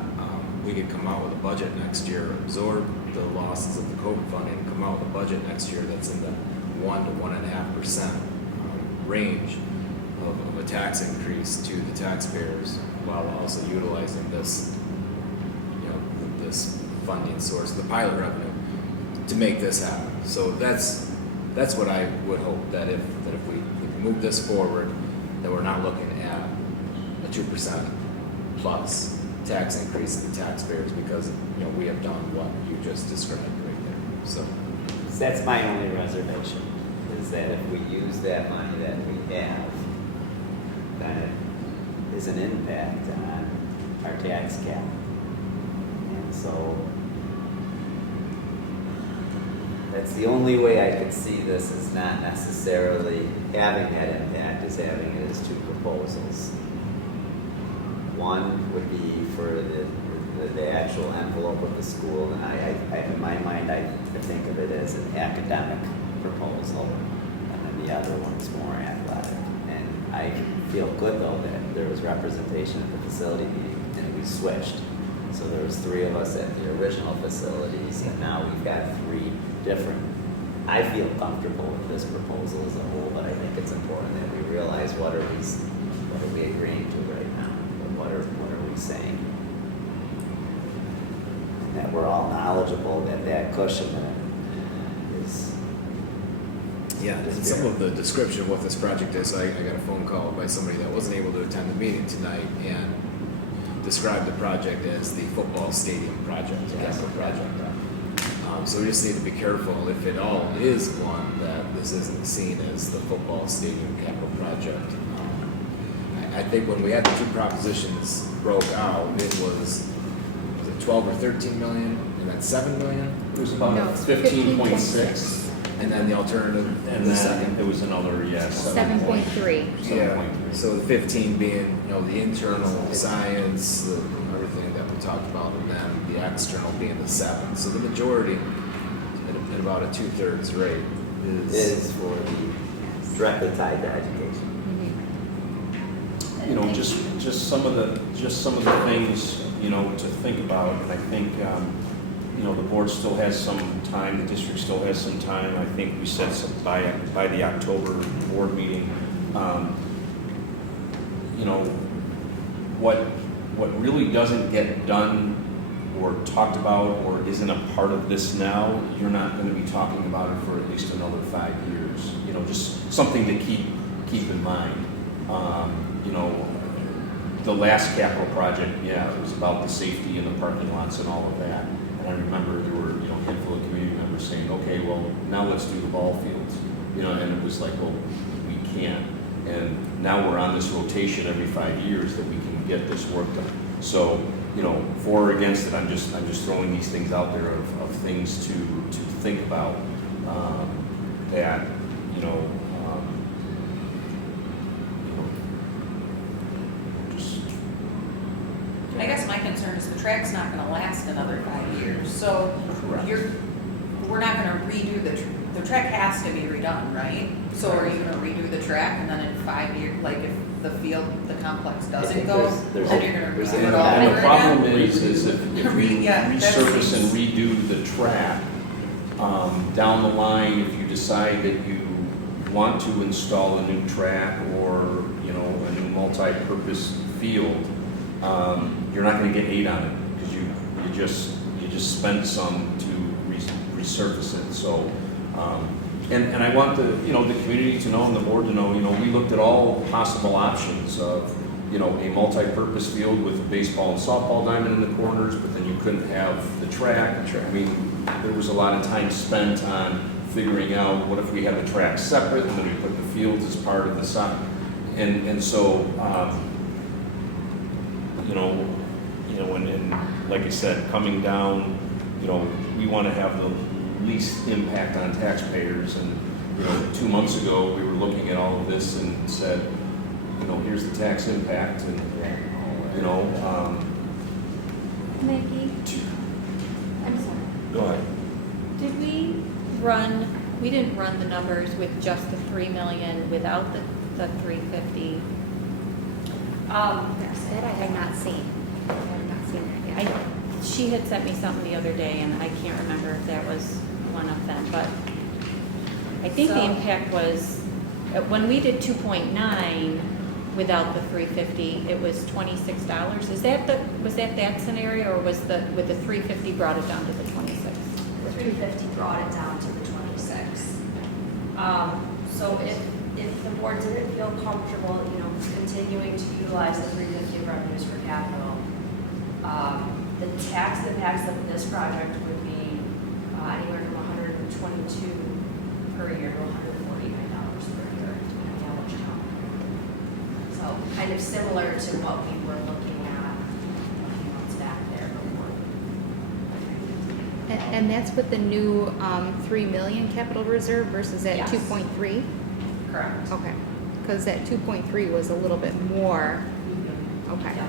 we could come out with a budget next year, absorb the losses of the COVID funding, come out with a budget next year that's in the 1 to 1.5% range of a tax increase to the taxpayers, while also utilizing this, this funding source, the pilot revenue, to make this happen. So that's what I would hope, that if we move this forward, that we're not looking at a 2% plus tax increase to the taxpayers, because we have done what you just described right there. So that's my only reservation, is that if we use that money that we have, then it is an impact on our tax cap. And so that's the only way I could see this, is not necessarily having that impact, is having it as two proposals. One would be for the actual envelope of the school, and I in my mind, I think of it as an academic proposal, and then the other one's more athletic. And I feel good, though, that there was representation at the facility meeting, and we switched. So there was 3 of us at the original facilities, and now we've got 3 different. I feel comfortable with this proposal as a whole, but I think it's important that we realize what are we agreeing to right now, and what are we saying, and that we're all knowledgeable that cushion is. yeah, and some of the description of what this project is, I got a phone call by somebody that wasn't able to attend the meeting tonight and described the project as the football stadium project, the capital project. So we just need to be careful, if it all is one, that this isn't seen as the football stadium capital project. I think when we had the 2 propositions broke out, it was it 12 or 13 million, and then 7 million? It was about No, 15.6. And then the alternative, And the then second. there was another, 7.3. Yeah, so the 15 being, the internal science, everything that we talked about, and then the external being the 7. So the majority, at about a 2/3 rate, Is for the directly tied to education. Just some of the things, to think about. And I think, the board still has some time, the district still has some time. I think we said some by the October board meeting. What really doesn't get done or talked about or isn't a part of this now, you're not going to be talking about it for at least another 5 years. Just something to keep in mind. The last capital project, it was about the safety in the parking lots and all of that. And I remember there were, a handful of community members saying, okay, well, now let's do the ball fields. And it was like, well, we can't. And now we're on this rotation every 5 years that we can get this work done. So, for or against it, I'm just throwing these things out there of things to think about, that, just. I guess my concern is the track's not gonna last another 5 years, so Correct. we're not gonna redo the track has to be redone, right? So are you gonna redo the track, and then in 5 years, like if the field, the complex I doesn't think go, there's then you're gonna there's redo an it all And over the again? problem is if we Yeah, that resurface and seems- redo the track, down the line, if you decide that you want to install a new track or, a new multi-purpose field, you're not gonna get 8 on it, because you just spent some to resurface it, so. And I want the, the community to know and the board to know, we looked at all possible options of, a multi-purpose field with a baseball and softball diamond in the corners, but then you couldn't have the track. I mean, there was a lot of time spent on figuring out what if we had the track separate and then we put the fields as part of the soccer. And so, and like I said, coming down, we want to have the least impact on taxpayers. And 2 months ago, we were looking at all of this and said, here's the tax impact, and Maggie, I'm sorry. go ahead. Did we didn't run the numbers with just the 3 million without the 350? That I have not seen. I have not seen that yet. She had sent me something the other day, and I can't remember if that was one of them, but I think the impact was, when we did 2.9 without the 350, it was $26. Was that scenario, or was with the 350 brought it down to the 26? The 350 brought it down to the 26. So if the board didn't feel comfortable, continuing to utilize the 350 of revenues for capital, the tax impacts of this project would be anywhere from $122 per year to $149 per year, depending on which count. So kind of similar to what we were looking at a few months back there before. And that's with the new 3 million capital reserve versus that Yes. 2.3? Correct. Okay, because that 2.3 was a little bit more. Okay. Yeah.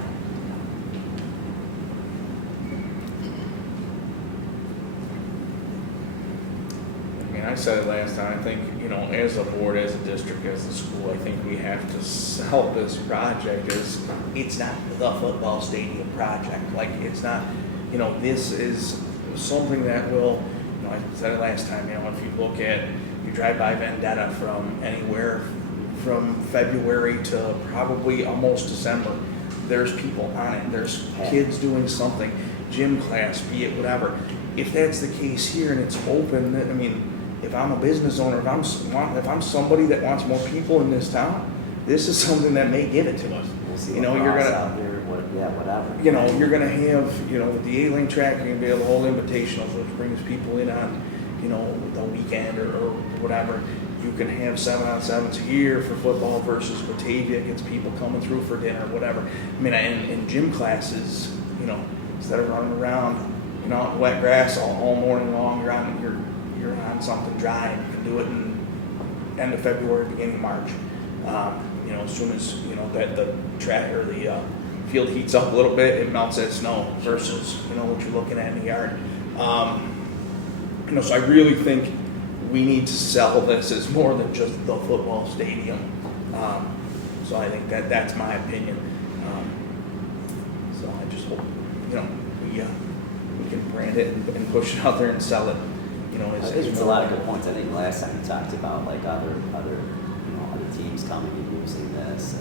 I mean, I said it last time, I think, as a board, as a district, as a school, I think we have to sell this project as, it's not the football stadium project. Like, it's not, this is something that will, I said it last time, if you look at, you drive by Vendetta from anywhere from February to probably almost December, there's people on it, there's kids doing something, gym class, be it whatever. If that's the case here and it's open, I mean, if I'm a business owner, if I'm somebody that wants more people in this town, this is something that may give it to us. We'll see You're what gonna, costs out there, whatever. you're gonna have, with the 8-lane track, you're gonna be able to hold invitationals, which brings people in on, the weekend or whatever. You can have 7-on-7s here for football versus Batavia gets people coming through for dinner, whatever. I mean, and gym classes, instead of running around, out in wet grass all morning long, you're on on something dry, and you can do it in end of February, beginning of March. As soon as that the track or the field heats up a little bit, it melts that snow versus what you're looking at in the yard. So I really think we need to sell this as more than just the football stadium. So I think that's my opinion. So I just hope we can brand it and push it out there and sell it. I think it's a lot of good points. I think last time we talked about like other teams coming and using this.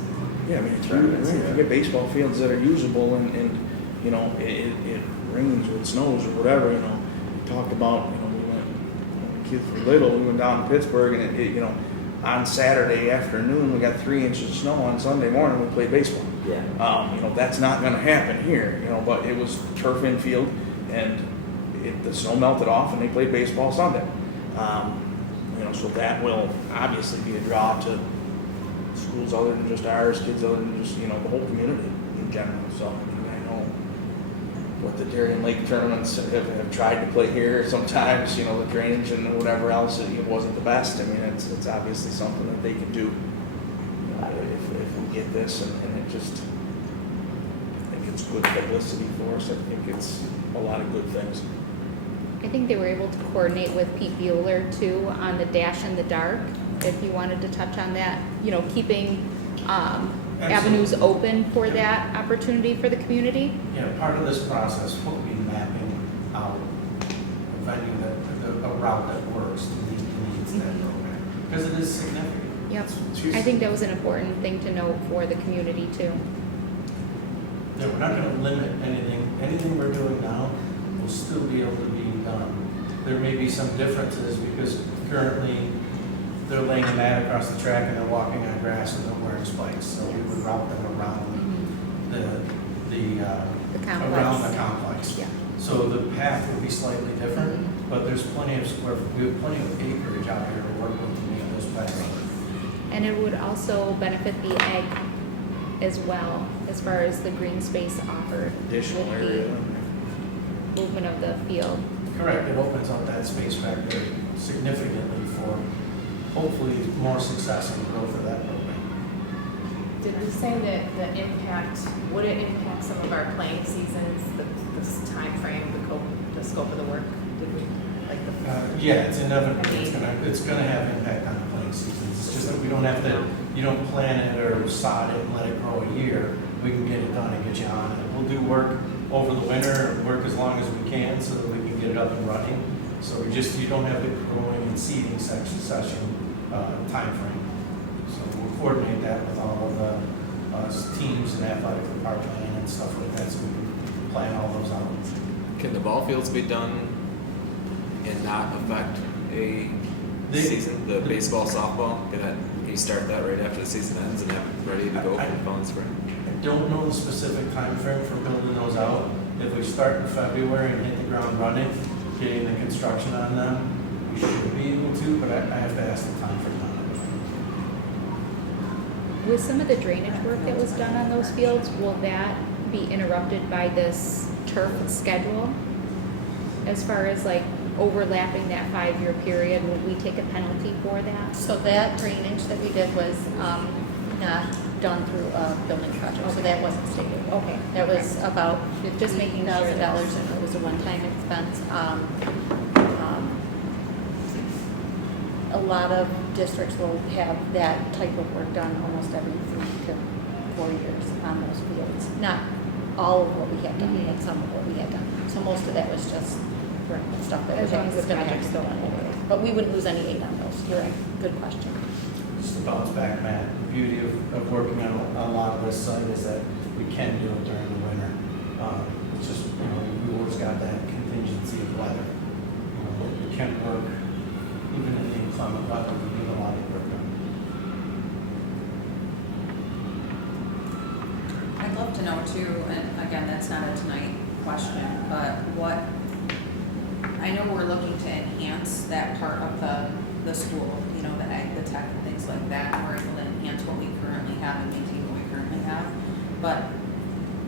Yeah, I mean, it's really, if you get baseball fields that are usable and it rains or it snows or whatever, talked about, we went, when the kids were little, we went down to Pittsburgh and it on Saturday afternoon, we got 3 inches of snow. On Sunday morning, we played baseball. Yeah. That's not going to happen here, but it was turf infield and the snow melted off and they played baseball Sunday. So that will obviously be a draw to schools other than just ours, kids other than just, the whole community in general. So I know what the Darien Lake tournaments have tried to play here sometimes, the drainage and whatever else, it wasn't the best. I mean, it's obviously something that they can do if we get this, and it just, I think it's good publicity for us. I think it's a lot of good things. I think they were able to coordinate with Pete Bueller too on the Dash in the Dark, if you wanted to touch on that, keeping avenues open for that opportunity for the community. Yeah, part of this process will be mapping out a venue a route that works to meet the needs of that program, because it is significant. Yep, I think that was an important thing to note for the community too. Yeah, we're not going to limit anything. Anything we're doing now will still be able to be done there may be some differences because currently they're laying a mat across the track and they're walking on grass and they're wearing spikes. So we would route them around around the complex. Yeah. So the path would be slightly different, but there's plenty of we have plenty of acreage out here to work with to make those paths. And it would also benefit the ag as well, as far as the green space offered. Additional with area. the movement of the field. Correct, it opens up that space back there significantly for hopefully more success and growth of that program. Did we say that the impact, would it impact some of our playing seasons, the timeframe, the scope of the work? Did we, like the? Yeah, it's inevitable, it's gonna have impact on the playing seasons. It's just that we don't have to, you don't plan it or sod it and let it grow a year. We can get it done and get you on it. We'll do work over the winter, work as long as we can so that we can get it up and running. So you don't have the growing and seeding session timeframe. So we'll coordinate that with all of the teams and athletic department and stuff like that so we can plan all those out. Can the ball fields be done and not affect a They- season? The baseball, softball, can you start that right after the season ends and have it ready to go for the fall and spring? I don't know the specific time frame for building those out. If we start in February and hit the ground running, getting the construction on them, we should be able to, but I have to ask the time frame on With some of the drainage work that was done on those fields, will that be interrupted by this turf schedule? As far as like overlapping that 5-year period, will we take a penalty for that? So that drainage that we did was not done through a building project, so that wasn't stated. Okay. That was about Just making sure $15,000 that's- and it was a one-time expense. A lot of districts will have that type of work done almost every 3 to 4 years on those fields. Not all of what we had done, but some of what we had done. So most of that was just stuff that As long as was the going to project's go still on. ongoing. But we wouldn't lose any aid on those. You're right. Good question. it. Just the bounce back, Matt. The beauty of working on a lot of this site is that we can do it during the winter. It's just, we always got that contingency of weather. We can work, even in the inclement weather, we get a lot of work done. I'd love to know too, and again, that's not a tonight question, but I know we're looking to enhance that part of the school, the ag, the tech, and things like that, and we're able to enhance what we currently have and maintain what we currently have. But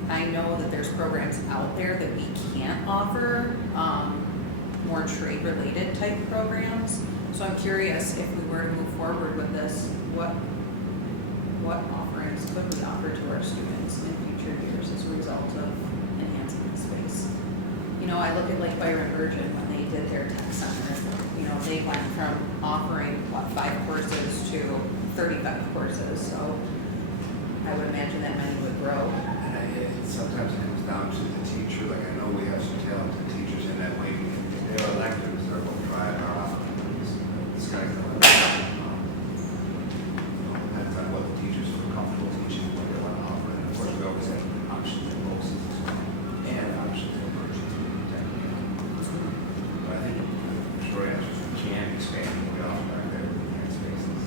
I know that there's programs out there that we can't offer, more trade-related type programs. So I'm curious, if we were to move forward with this, what offerings could we offer to our students in future years as a result of enhancing the space? I look at like Byron Virgin when they did their tech center, they went from offering, 5 courses to 35 courses, so I would imagine that many would grow. And sometimes it comes down to the teacher, like I know we have some talented teachers in that way. If they're electives, they're going to try it out. The sky's the limit. Depends on what the teachers feel comfortable teaching, what they want to offer. And of course, we always have options in both systems and options in purchasing. But I think the short answer is we can expand what we offer back there with the spaces.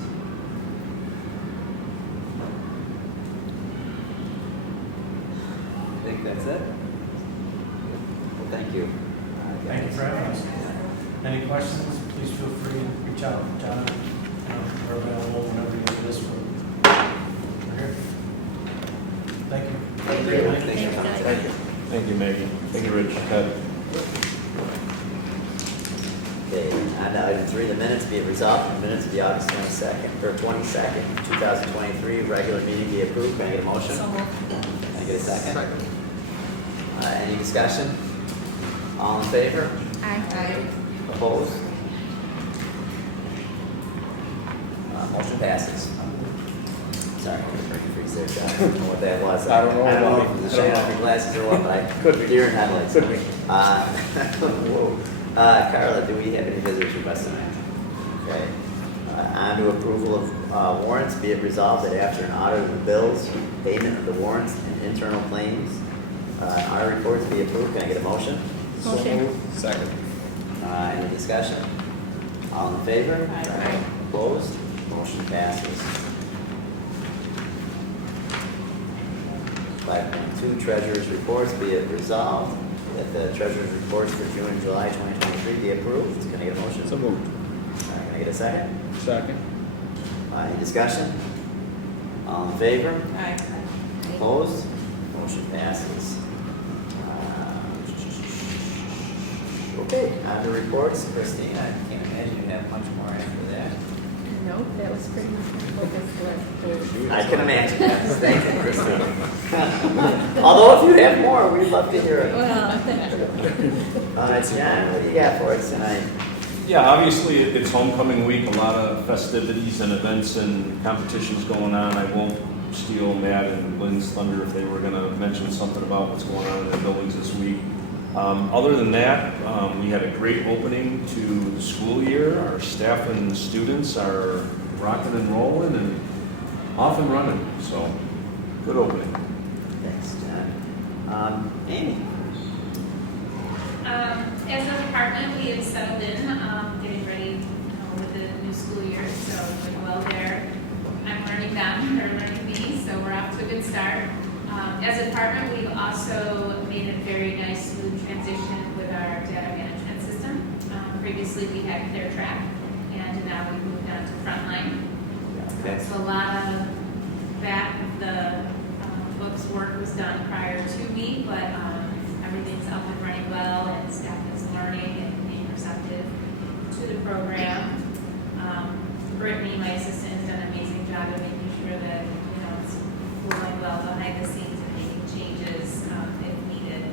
I think that's it. Well, thank you. Thank you for having us. Any questions, please feel free to reach out. John, we're available whenever you need this. We're here. Thank you. Thank you. Thanks for coming today. Thank you, Maggie. Thank you, Rich. Ted. Okay, on to item 3, the minutes be it resolved, the minutes of the August 22nd, 2023 regular meeting be approved. Can I get a motion? So moved. Can I get a second? Any discussion? All in favor? Aye. Opposed? Motion passes. Sorry, I'm gonna break your freeze there, John. I don't know what that was. I don't know. I don't know if it was the shade off your glasses or what, but I Could be. deer in headlights. Could be. Whoa. Carla, do we have any visitors requests tonight? Okay. On to approval of warrants, be it resolved that after an audit of the bills, payment of the warrants, and internal claims, our reports be approved. Can I get a motion? Motion. Second. Any discussion? All in favor? Aye. Opposed? Motion passes. 5.2, Treasurer's Reports. Be it resolved that the Treasurer's Reports for June and July 2023 be approved. Can I get a motion? So moved. Can I get a second? Second. Any discussion? All in favor? Aye. Opposed? Motion passes. Okay, on to reports. Christine, I can't imagine you have much more after that. No, that was pretty much my focus list. I can imagine that. Thank you, Christine. Although if you have more, we'd love to hear it. Well, thank you. All right, John, what do you got for us tonight? Yeah, obviously, it's homecoming week, a lot of festivities and events and competitions going on. I won't steal Matt and Lynn's thunder if they were gonna mention something about what's going on in their buildings this week. Other than that, we had a great opening to the school year. Our staff and students are rocking and rolling and off and running, so good opening. Thanks, John. Amy? As a department, we have settled in, getting ready with the new school year, so doing well there. I'm learning them, they're learning me, so we're off to a good start. As a department, we've also made a very nice, smooth transition with our data management system. Previously, we had ClearTrack, and now we've moved on to Frontline. Okay. So a lot of that, the books work was done prior to me, but everything's up and running well, and staff is learning and being receptive to the program. Brittany, my assistant, has done an amazing job of making sure that it's flowing well behind the scenes and making changes if needed.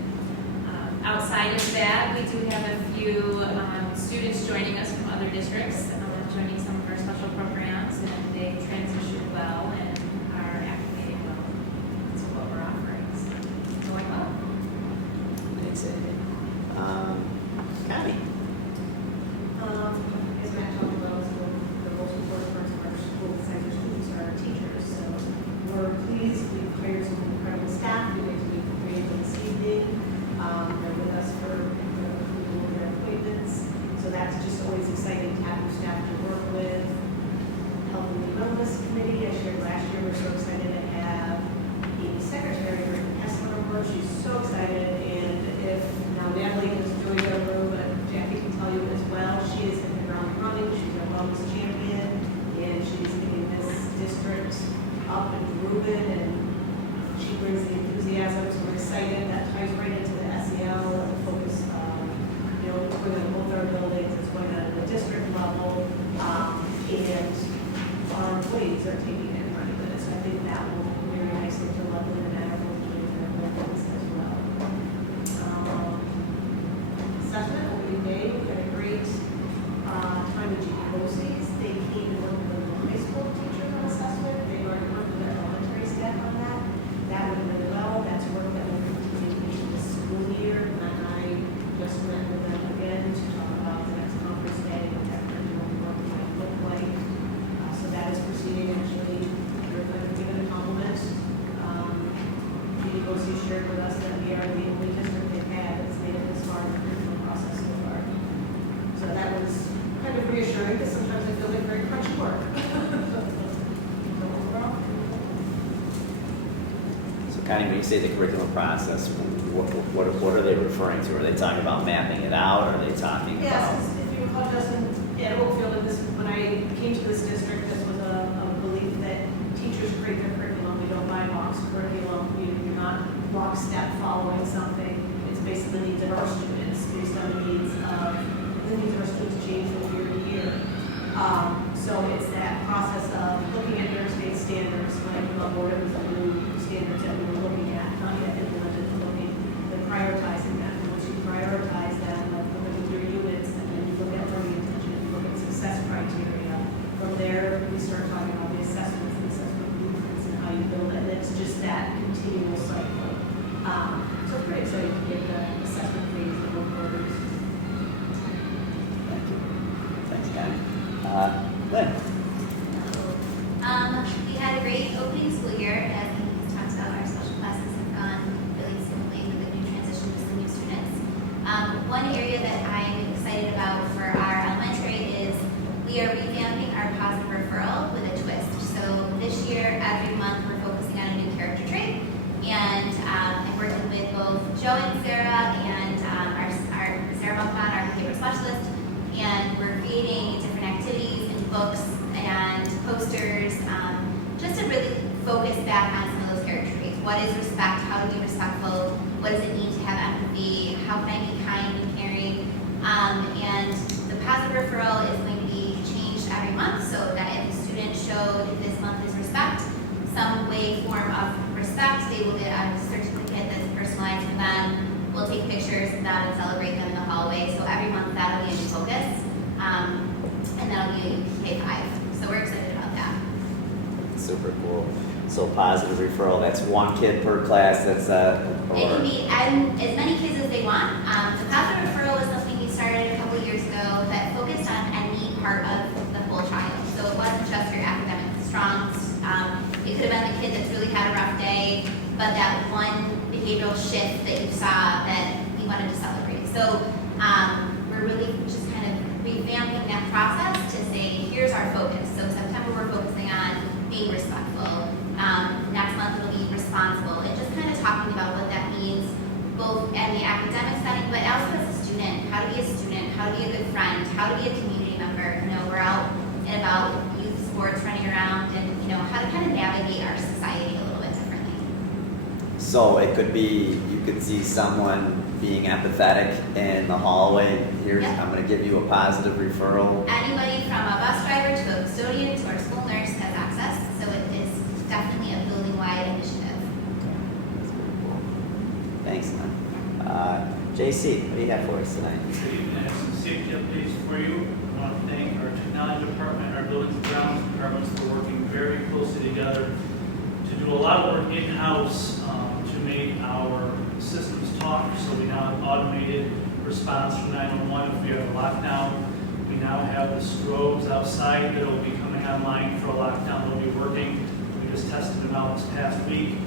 Outside of that, we do have a few students joining us from other districts, joining some of our special programs, and they transitioned well and are activating well to what we're offering. So it's going well. Thanks, Amy. Connie? As Matt talked about, the most important parts of our school besides our students are our teachers. So we're pleased. We've hired some incredible staff. We get to meet with them this evening. They're with us for their appointments. So that's just always exciting to have new staff to work with. Health and Wellness Committee, I shared last year, we're so excited to have the secretary, Brittany Kessler, on board. She's so excited. And if now Natalie has joined our room, but Jackie can tell you as well, she is in the ground running. She's a wellness champion, and she's getting this district up and moving, and she brings the enthusiasm. So we're excited. That ties right into the SEL and the focus. It's going on both our buildings. It's going on at the district level, and our employees are taking it and running with it. So I think that will very nicely to Loveland and Matt are both doing their buildings as well. Assessment opening day, we had a great time with GPOCs. They came and worked with the high school teachers on assessment. They already worked with their elementary staff on that. That went really well. That's work that will continue into the school year. And I just met with them again to talk about the next conference day and what that curriculum work might look like. So that is proceeding actually. They're going to give it a compliment. GPOC shared with us that we are the only district they've had that's made it this far in the curriculum process so far. So that was kind of reassuring because sometimes it feels like very crunchy work. So overall, So Connie, when you say the curriculum process, what are they referring to? Are they talking about mapping it out? Or are they talking yes, about? if you recall, Justin, at Oakfield, and this, when I came to this district, this was a belief that teachers create their curriculum. We don't buy box curriculum. You're not lockstep following something. It's based on the needs of our students, based on the needs of our students change from year to year. So it's that process of looking at their state standards. When I came on board, it was the new standards that we were looking at, not yet implemented, looking at prioritizing them. Once you prioritize them, like look at your units, and then you look at learning intention, you look at success criteria. From there, we start talking about the assessments and assessment blueprints and how you build it. And it's just that continual cycle. So it's pretty exciting to get the assessment phase of both programs. Thank you. Thanks, Connie. Lynn? We had a great opening school year, as we talked about our what is respect, how to be respectful, what does it mean to have empathy, how can I be kind and caring, and the positive referral is going to be changed every month so that if a student showed this month is respect, some way, form of respect, they will get a certificate that's personalized for them. We'll take pictures of them and celebrate them in the hallway. So every month that'll be a new focus, and that'll be K-5. So we're excited about that. Super cool. So positive referral, that's one kid per class, that's It can be as many kids as they want. The positive referral was something we started a couple years ago that focused on any part of the whole child. So it wasn't just your academic strongs. It could have been the kid that's really had a rough day, but that one behavioral shift that you saw that we wanted to celebrate. So we're really just kind of revamping that process to say, here's our focus. So September we're focusing on being respectful. Next month it'll be responsible. And just kind of talking about what that means, both in the academic setting, but also as a student. How to be a student, how to be a good friend, how to be a community member. You know, we're out and about youth sports running around and, you know, how to kind of navigate our society a little bit differently. So it could be, you could see someone being empathetic in the hallway. Here's, Yep. I'm going to give you a positive referral. Anybody from a bus driver to a custodian to our school nurse has access, so it is definitely a building-wide initiative. That's pretty cool. Thanks, man. JC, what do you have for us tonight? Good evening. I have some safety updates for you. I want to thank our technology department, our buildings and grounds departments for working very closely together to do a lot of work in-house to make our systems talk. So we now have automated response from 911 if we have a lockdown. We now have the strobes outside that will be coming online for a lockdown. They'll be working. We just tested them out this past week.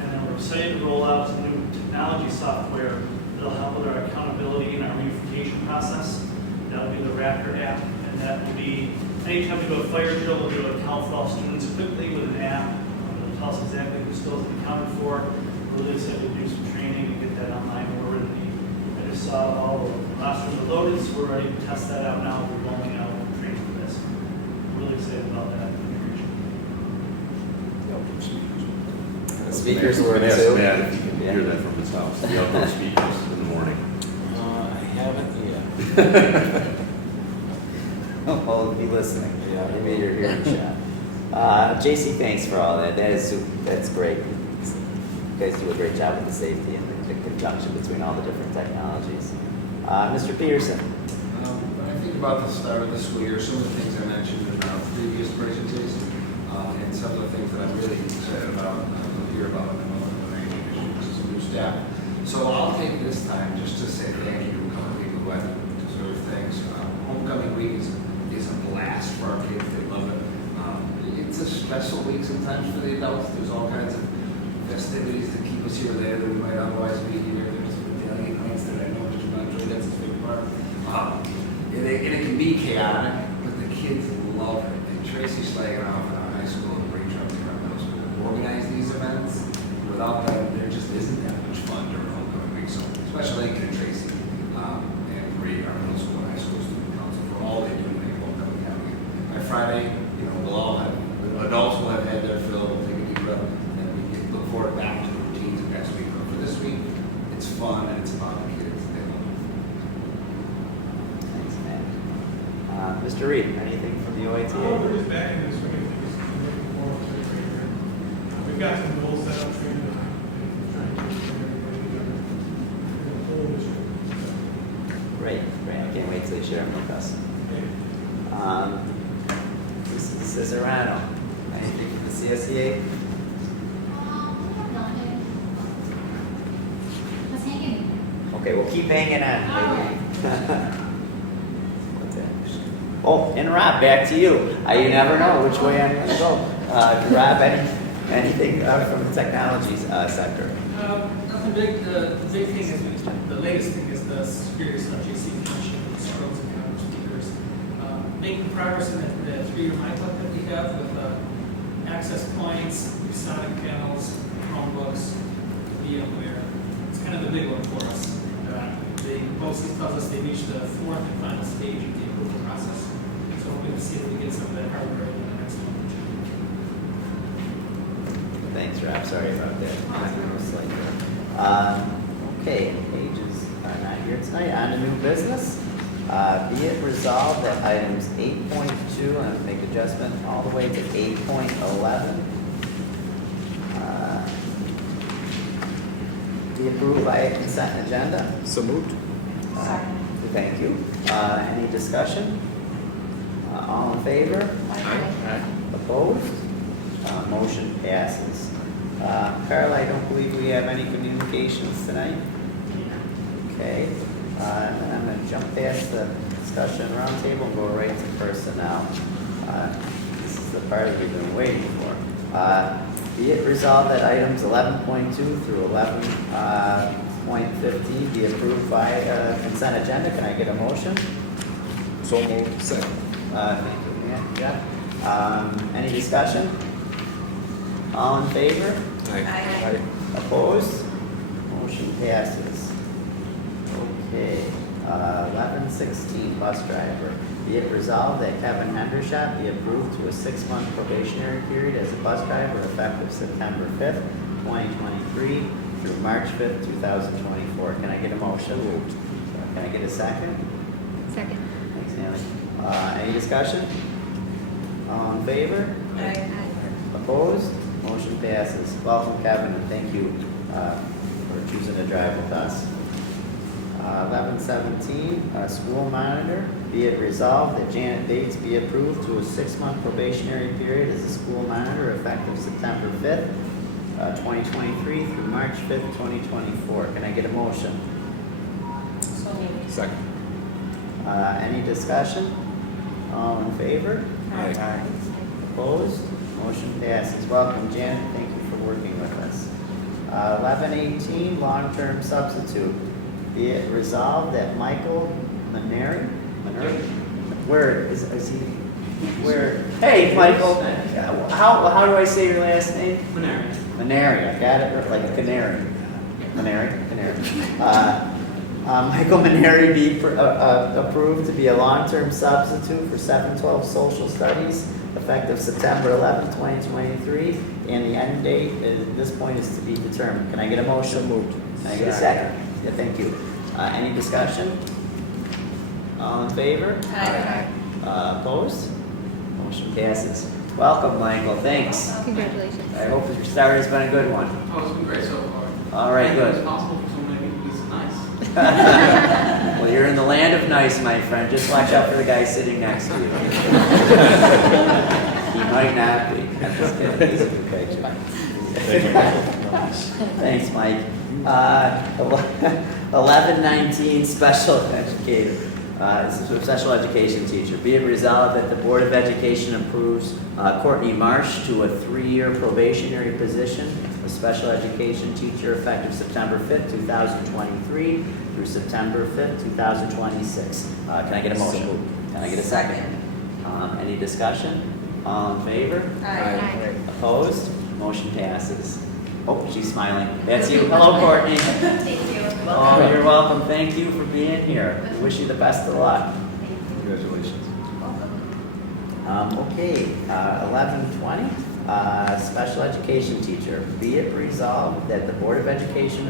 And then we're excited to roll out some new technology software that'll help with our accountability and our reunification process. That will be the Raptor app, and that will be, anytime we do a fire drill, we'll do an account for all students quickly with an app. It'll tell us exactly who still has been accounted for. We're really excited to do some training and get that online where we're ready. I just saw all the classrooms are loaded, so we're ready to test that out now. We're rolling out training for this. We're really excited about that. The speakers were Ask too. Matt if you can hear that from his house, the outdoor speakers in the morning. I haven't yet. Oh, be listening. Yeah, maybe you're hearing shot. JC, thanks for all that. That's great. You guys do a great job with the safety and the conjunction between all the different technologies. Mr. Peterson. When I think about the start of the school year, some of the things I mentioned in our previous presentation, and some of the things that I'm really excited about, we'll hear about in a moment when I introduce some new staff. So I'll take this time just to say thank you to a couple people who have deserved things. Homecoming week is a blast for our kids. They love it. It's a stressful week sometimes for the adults. There's all kinds of festivities that keep us here or there that we might otherwise be here. There's medallion nights that I know Mr. Montreal, that's his favorite part. And it can be chaotic, but the kids love it. And Tracy Schlagenoff in our high school and Ray Trump in our middle school organize these events. Without them, there just isn't that much fun during homecoming week. So special thank you to Tracy and Bree, our middle school and high school student council, for all they do to make homecoming happen. By Friday, we'll all have, the adults will have had their fill, we'll take a deep breath, and we can look forward back to the routines of next week. But for this week, it's fun and it's about the kids. They love it. Thanks, Matt. Mr. Reed, anything from the OATA? We're just back in this week. Looking forward to it. We've got some goals set up for you tonight. Trying to get everybody together in the whole district. Great. I can't wait till you share them with us. Cesarano, anything from the CSEA? Just hanging. Okay, we'll keep hanging on. What's that? Oh, and Rob, back to you. You never know which way I'm going to go. Rob, anything from the technologies sector? Nothing big. The big thing is, the latest thing is the security stuff, JC mentioned, the strobes and counter speakers. Making progress in the 3-year MyClub that we have with access points, sonic panels, Chromebooks, VMware. It's kind of the big one for us. They mostly tells us they reached the 4th and final stage of the approval process. So we're going to see if we get some of that hardware in the next month or two. Thanks, Rob, sorry about that. Okay, pages are not here tonight. On to new business. Be it resolved that items 8.2, and I'll make adjustment all the way to 8.11. Be approved by a consent agenda. So moved. Thank you. Any discussion? All in favor? Aye. Opposed? Motion passes. Carla, I don't believe we have any communications tonight. Okay. And then I'm going to jump past the discussion roundtable and go right to personnel. This is the part we've been waiting for. Be it resolved that items 11.2 through 11.15 be approved by consent agenda. Can I get a motion? So moved. Second. Thank you, Matt. Yeah. Any discussion? All in favor? Aye. Opposed? Motion passes. Okay. 11.16 bus driver. Be it resolved that Kevin Hendershot be approved to a 6-month probationary period as a bus driver effective September 5th, 2023 through March 5th, 2024. Can I get a motion? Moved. Can I get a second? Second. Thanks, Nancy. Any discussion? All in favor? Opposed? Motion passes. Welcome, Kevin, and thank you for choosing to drive with us. 11.17, school monitor. Be it resolved that Janet Bates be approved to a 6-month probationary period as a school monitor effective September 5th, 2023 through March 5th, 2024. Can I get a motion? Second. Any discussion? All in favor? Aye. Opposed? Motion passes. Welcome, Janet. Thank you for working with us. 11.18, long-term substitute. Be it resolved that Michael Maneri, where is he? Where? Hey, Michael. How do I say your last name? Maneri. I got it like a canary. Canary. Michael Maneri be approved to be a long-term substitute for 712 social studies effective September 11, 2023, and the end date at this point is to be determined. Can I get a motion? Moved. Can I get a second? Yeah, thank you. Any discussion? All in favor? Aye. Opposed? Motion passes. Welcome, Michael. Thanks. Congratulations. I hope your start has been a good one. Oh, it's been great so far. All right, good. It's possible for so many people to be so nice. Well, you're in the land of nice, my friend. Just watch out for the guy sitting next to you. He might not be. I'm just kidding. He's a good guy, too. Thanks, Mike. 11.19, special educator. This is a special education teacher. Be it resolved that the Board of Education approves Courtney Marsh to a 3-year probationary position, a special education teacher effective September 5th, 2023 through September 5th, 2026. Can I get a motion? Can I get a second? Any discussion? All in favor? Aye. Opposed? Motion passes. Oh, she's smiling. That's you. Hello, Courtney. Thank you. Oh, you're welcome. Thank you for being here. We wish you the best of luck. Congratulations. Okay, 11:20, special education teacher. Be it resolved that the Board of Education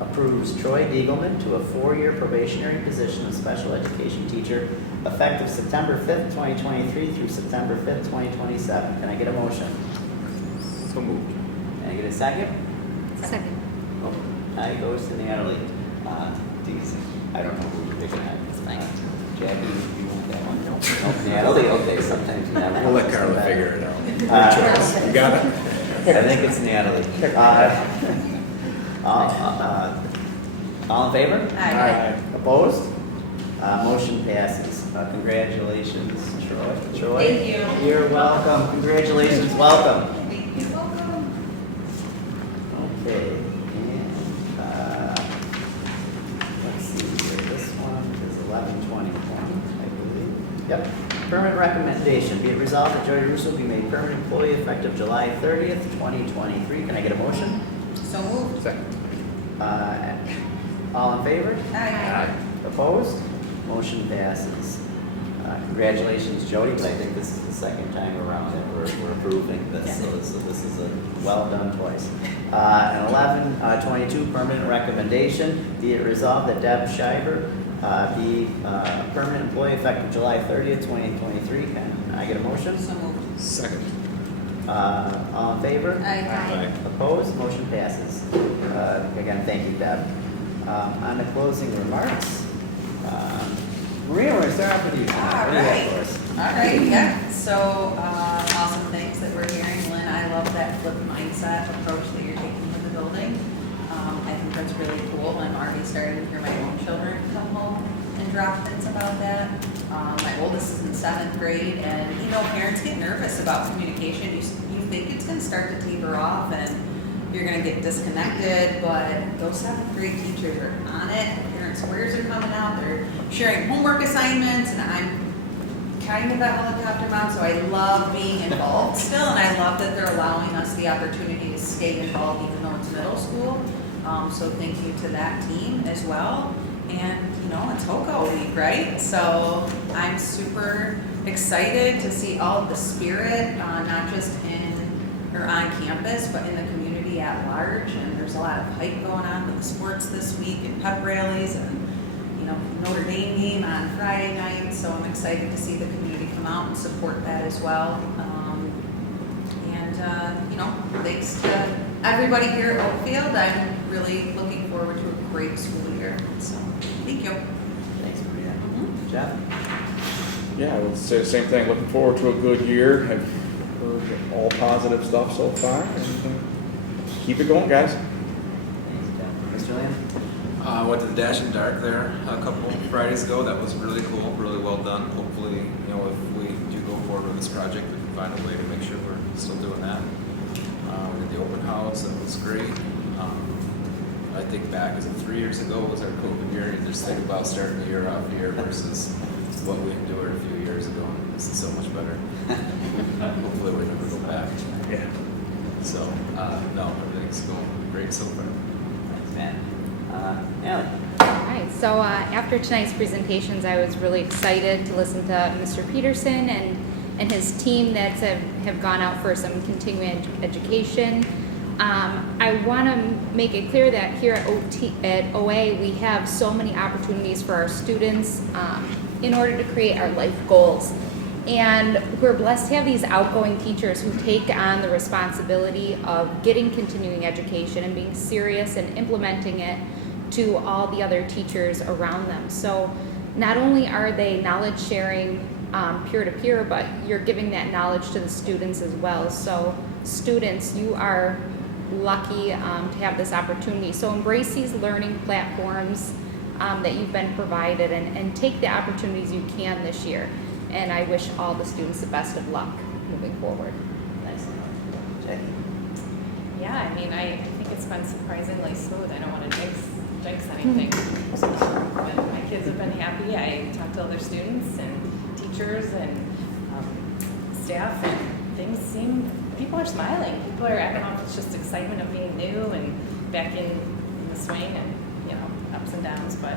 approves Troy Diegelman to a 4-year probationary position of special education teacher effective September 5th, 2023 through September 5th, 2027. Can I get a motion? So moved. Can I get a second? Second. Oh, I goes to Natalie. I don't know who you're picking at. It's fine. Jackie, you want that one? No. Natalie, okay, sometimes Natalie. We'll let Carla figure it out. You got it? I think it's Natalie. All in favor? Aye. Opposed? Motion passes. Congratulations, Troy. Thank you. You're welcome. Congratulations, welcome. Thank you. Okay, and, let's see here, this one is 11:21, I believe. Yep, permanent recommendation, be it resolved that Joy Russo be made permanent employee effective July 30th, 2023. Can I get a motion? So moved. Second. All in favor? Aye. Opposed? Motion passes. Congratulations, Jody, but I think this is the second time around that we're approving this, so this is a well-done twice. And 1122, permanent recommendation, be it resolved that Deb Shiver be a permanent employee effective July 30th, 2023. Can I get a motion? So moved. Second. All in favor? Aye. Opposed? Motion passes. Again, thank you, Deb. On the closing remarks, Maria, we're going to start off with you. What do you have for us? All right, yeah. So, awesome things that we're hearing. Lynn, I love that flip mindset approach that you're taking with the building. I think that's really cool. I'm already starting to hear my own children come home and drop hints about that. My oldest is in 7th grade, and you know, parents get nervous about communication. You think it's going to start to taper off, and you're going to get disconnected, but those 7th grade teachers are on it. Parents' squares are coming out. They're sharing homework assignments, and I'm kind of a helicopter mom, so I love being involved still, and I love that they're allowing us the opportunity to stay involved even though it's middle school. So thank you to that team as well. And you know, it's HOCO week, right? So I'm super excited to see all of the spirit, not just on campus, but in the community at large. And there's a lot of hype going on with the sports this week and pep rallies and, you know, Notre Dame game on Friday night. So I'm excited to see the community come out and support that as well. You know, thanks to everybody here at Oakfield. I'm really looking forward to a great school year. So thank you. Thanks, Maria. Jeff? Yeah, I would say the same thing. Looking forward to a good year. I've heard all positive stuff so far. And keep it going, guys. Thanks, Jeff. Mr. Lamb? Went to the Dash and Dark there a couple Fridays ago. That was really cool, really well done. Hopefully, you know, if we do go forward with this project, we can find a way to make sure we're still doing that. We did the open house, that was great. I think back, was it 3 years ago was our COVID year, and just think about starting the year off here versus what we endured a few years ago. This is so much better. Hopefully we never go back. Yeah. So, no, everything's going great so far. Thanks, man. Allie? All right, so after tonight's presentations, I was really excited to listen to Mr. Peterson and his team that have gone out for some continuing education. I want to make it clear that here at OA, we have so many opportunities for our students in order to create our life goals. And we're blessed to have these outgoing teachers who take on the responsibility of getting continuing education and being serious and implementing it to all the other teachers around them. So not only are they knowledge sharing peer-to-peer, but you're giving that knowledge to the students as well. So students, you are lucky to have this opportunity. So embrace these learning platforms that you've been provided and take the opportunities you can this year. And I wish all the students the best of luck moving forward. Nice. Jackie? Yeah, I mean, I think it's been surprisingly smooth. I don't want to jinx anything. But my kids have been happy. I talked to other students and teachers and staff, and things seem, people are smiling. People are, I don't know if it's just excitement of being new and back in the swing and, you know, ups and downs, but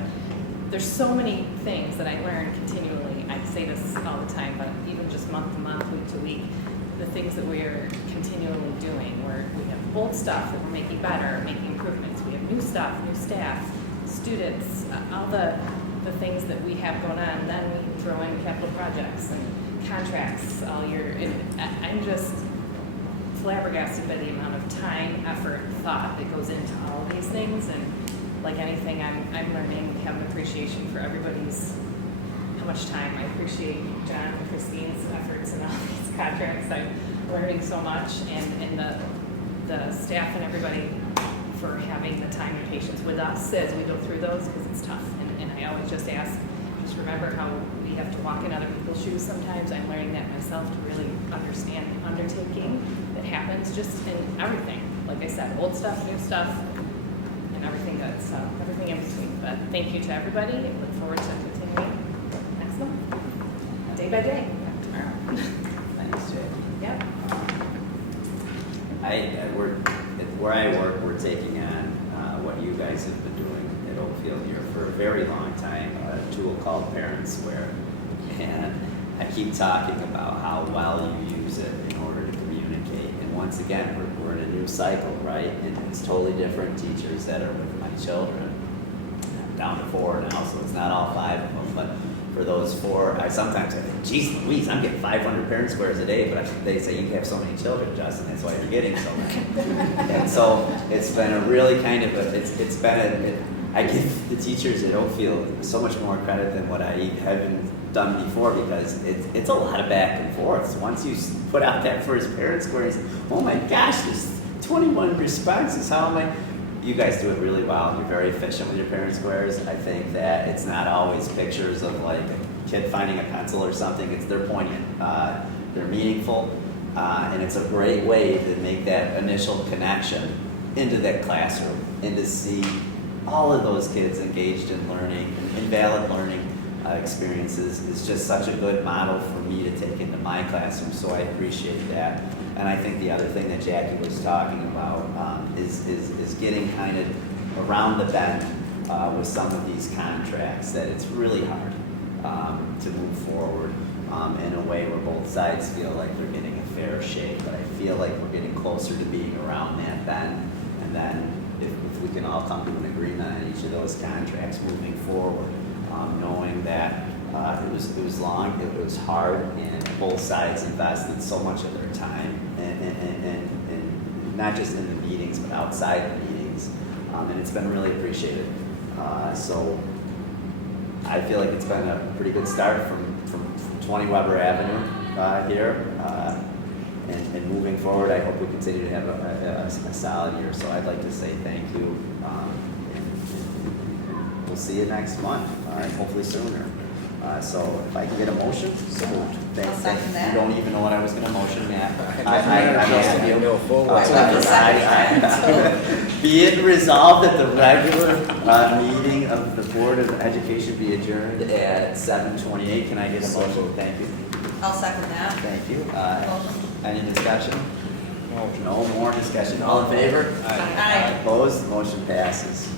there's so many things that I learn continually. I say this all the time, but even just month to month, week to week, the things that we're continually doing, where we have old stuff that we're making better, making improvements. We have new stuff, new staff, students, all the things that we have going on. And then we throw in capital projects and contracts all year. And I'm just flabbergasted by the amount of time, effort, thought that goes into all of these things. And like anything, I'm learning to have an appreciation for everybody's, how much time. I appreciate John and Christine's efforts and all these contracts. I'm learning so much, and the staff and everybody for having the time and patience with us as we go through those, because it's tough. And I always just ask, just remember how we have to walk in other people's shoes sometimes. I'm learning that myself to really understand the undertaking that happens just in everything. Like I said, old stuff, new stuff, and everything good. So everything in between. But thank you to everybody. I look forward to continuing next month, day by day. Tomorrow. Thanks, Jay. Yep. Where I work, we're taking on what you guys have been doing at Oakfield here for a very long time, a tool called Parents, where And I keep talking about how well you use it in order to communicate. And once again, we're in a new cycle, right? And it's totally different teachers that are with my children. I'm down to 4 now, so it's not all 5 of them, but for those 4, I sometimes think, geez Louise, I'm getting 500 parent squares a day, but they say you have so many children, Justin, that's why you're getting so many. And so it's been a really kind of I give the teachers at Oakfield so much more credit than what I haven't done before, because it's a lot of back and forth. Once you put out that first parent square, oh my gosh, there's 21 responses, how am I? You guys do it really well. You're very efficient with your parent squares. I think that it's not always pictures of like a kid finding a pencil or something. They're poignant, they're meaningful, and it's a great way to make that initial connection into that classroom and to see all of those kids engaged in learning, in valid learning experiences is just such a good model for me to take into my classroom, so I appreciate that. And I think the other thing that Jackie was talking about is getting kind of around the bend with some of these contracts, that it's really hard to move forward in a way where both sides feel like they're getting a fair shake, but I feel like we're getting closer to being around that bend, and then if we can all come to an agreement on each of those contracts moving forward, knowing that it was long, it was hard, and both sides invested so much of their time, and not just in the meetings, but outside the meetings, and it's been really appreciated. So I feel like it's been a pretty good start from 20 Weber Avenue here, and moving forward, I hope we continue to have a solid year. So I'd like to say thank you, and we'll see you next month, hopefully sooner. So if I can get a motion, so I'll second that. You don't even know what I was going to motion, Matt. Be it resolved that the regular meeting of the Board of Education be adjourned at 7:28. Can I get a motion? Thank you. I'll second that. Thank you. Any discussion? No more discussion. All in favor? Aye. Opposed? Motion passes.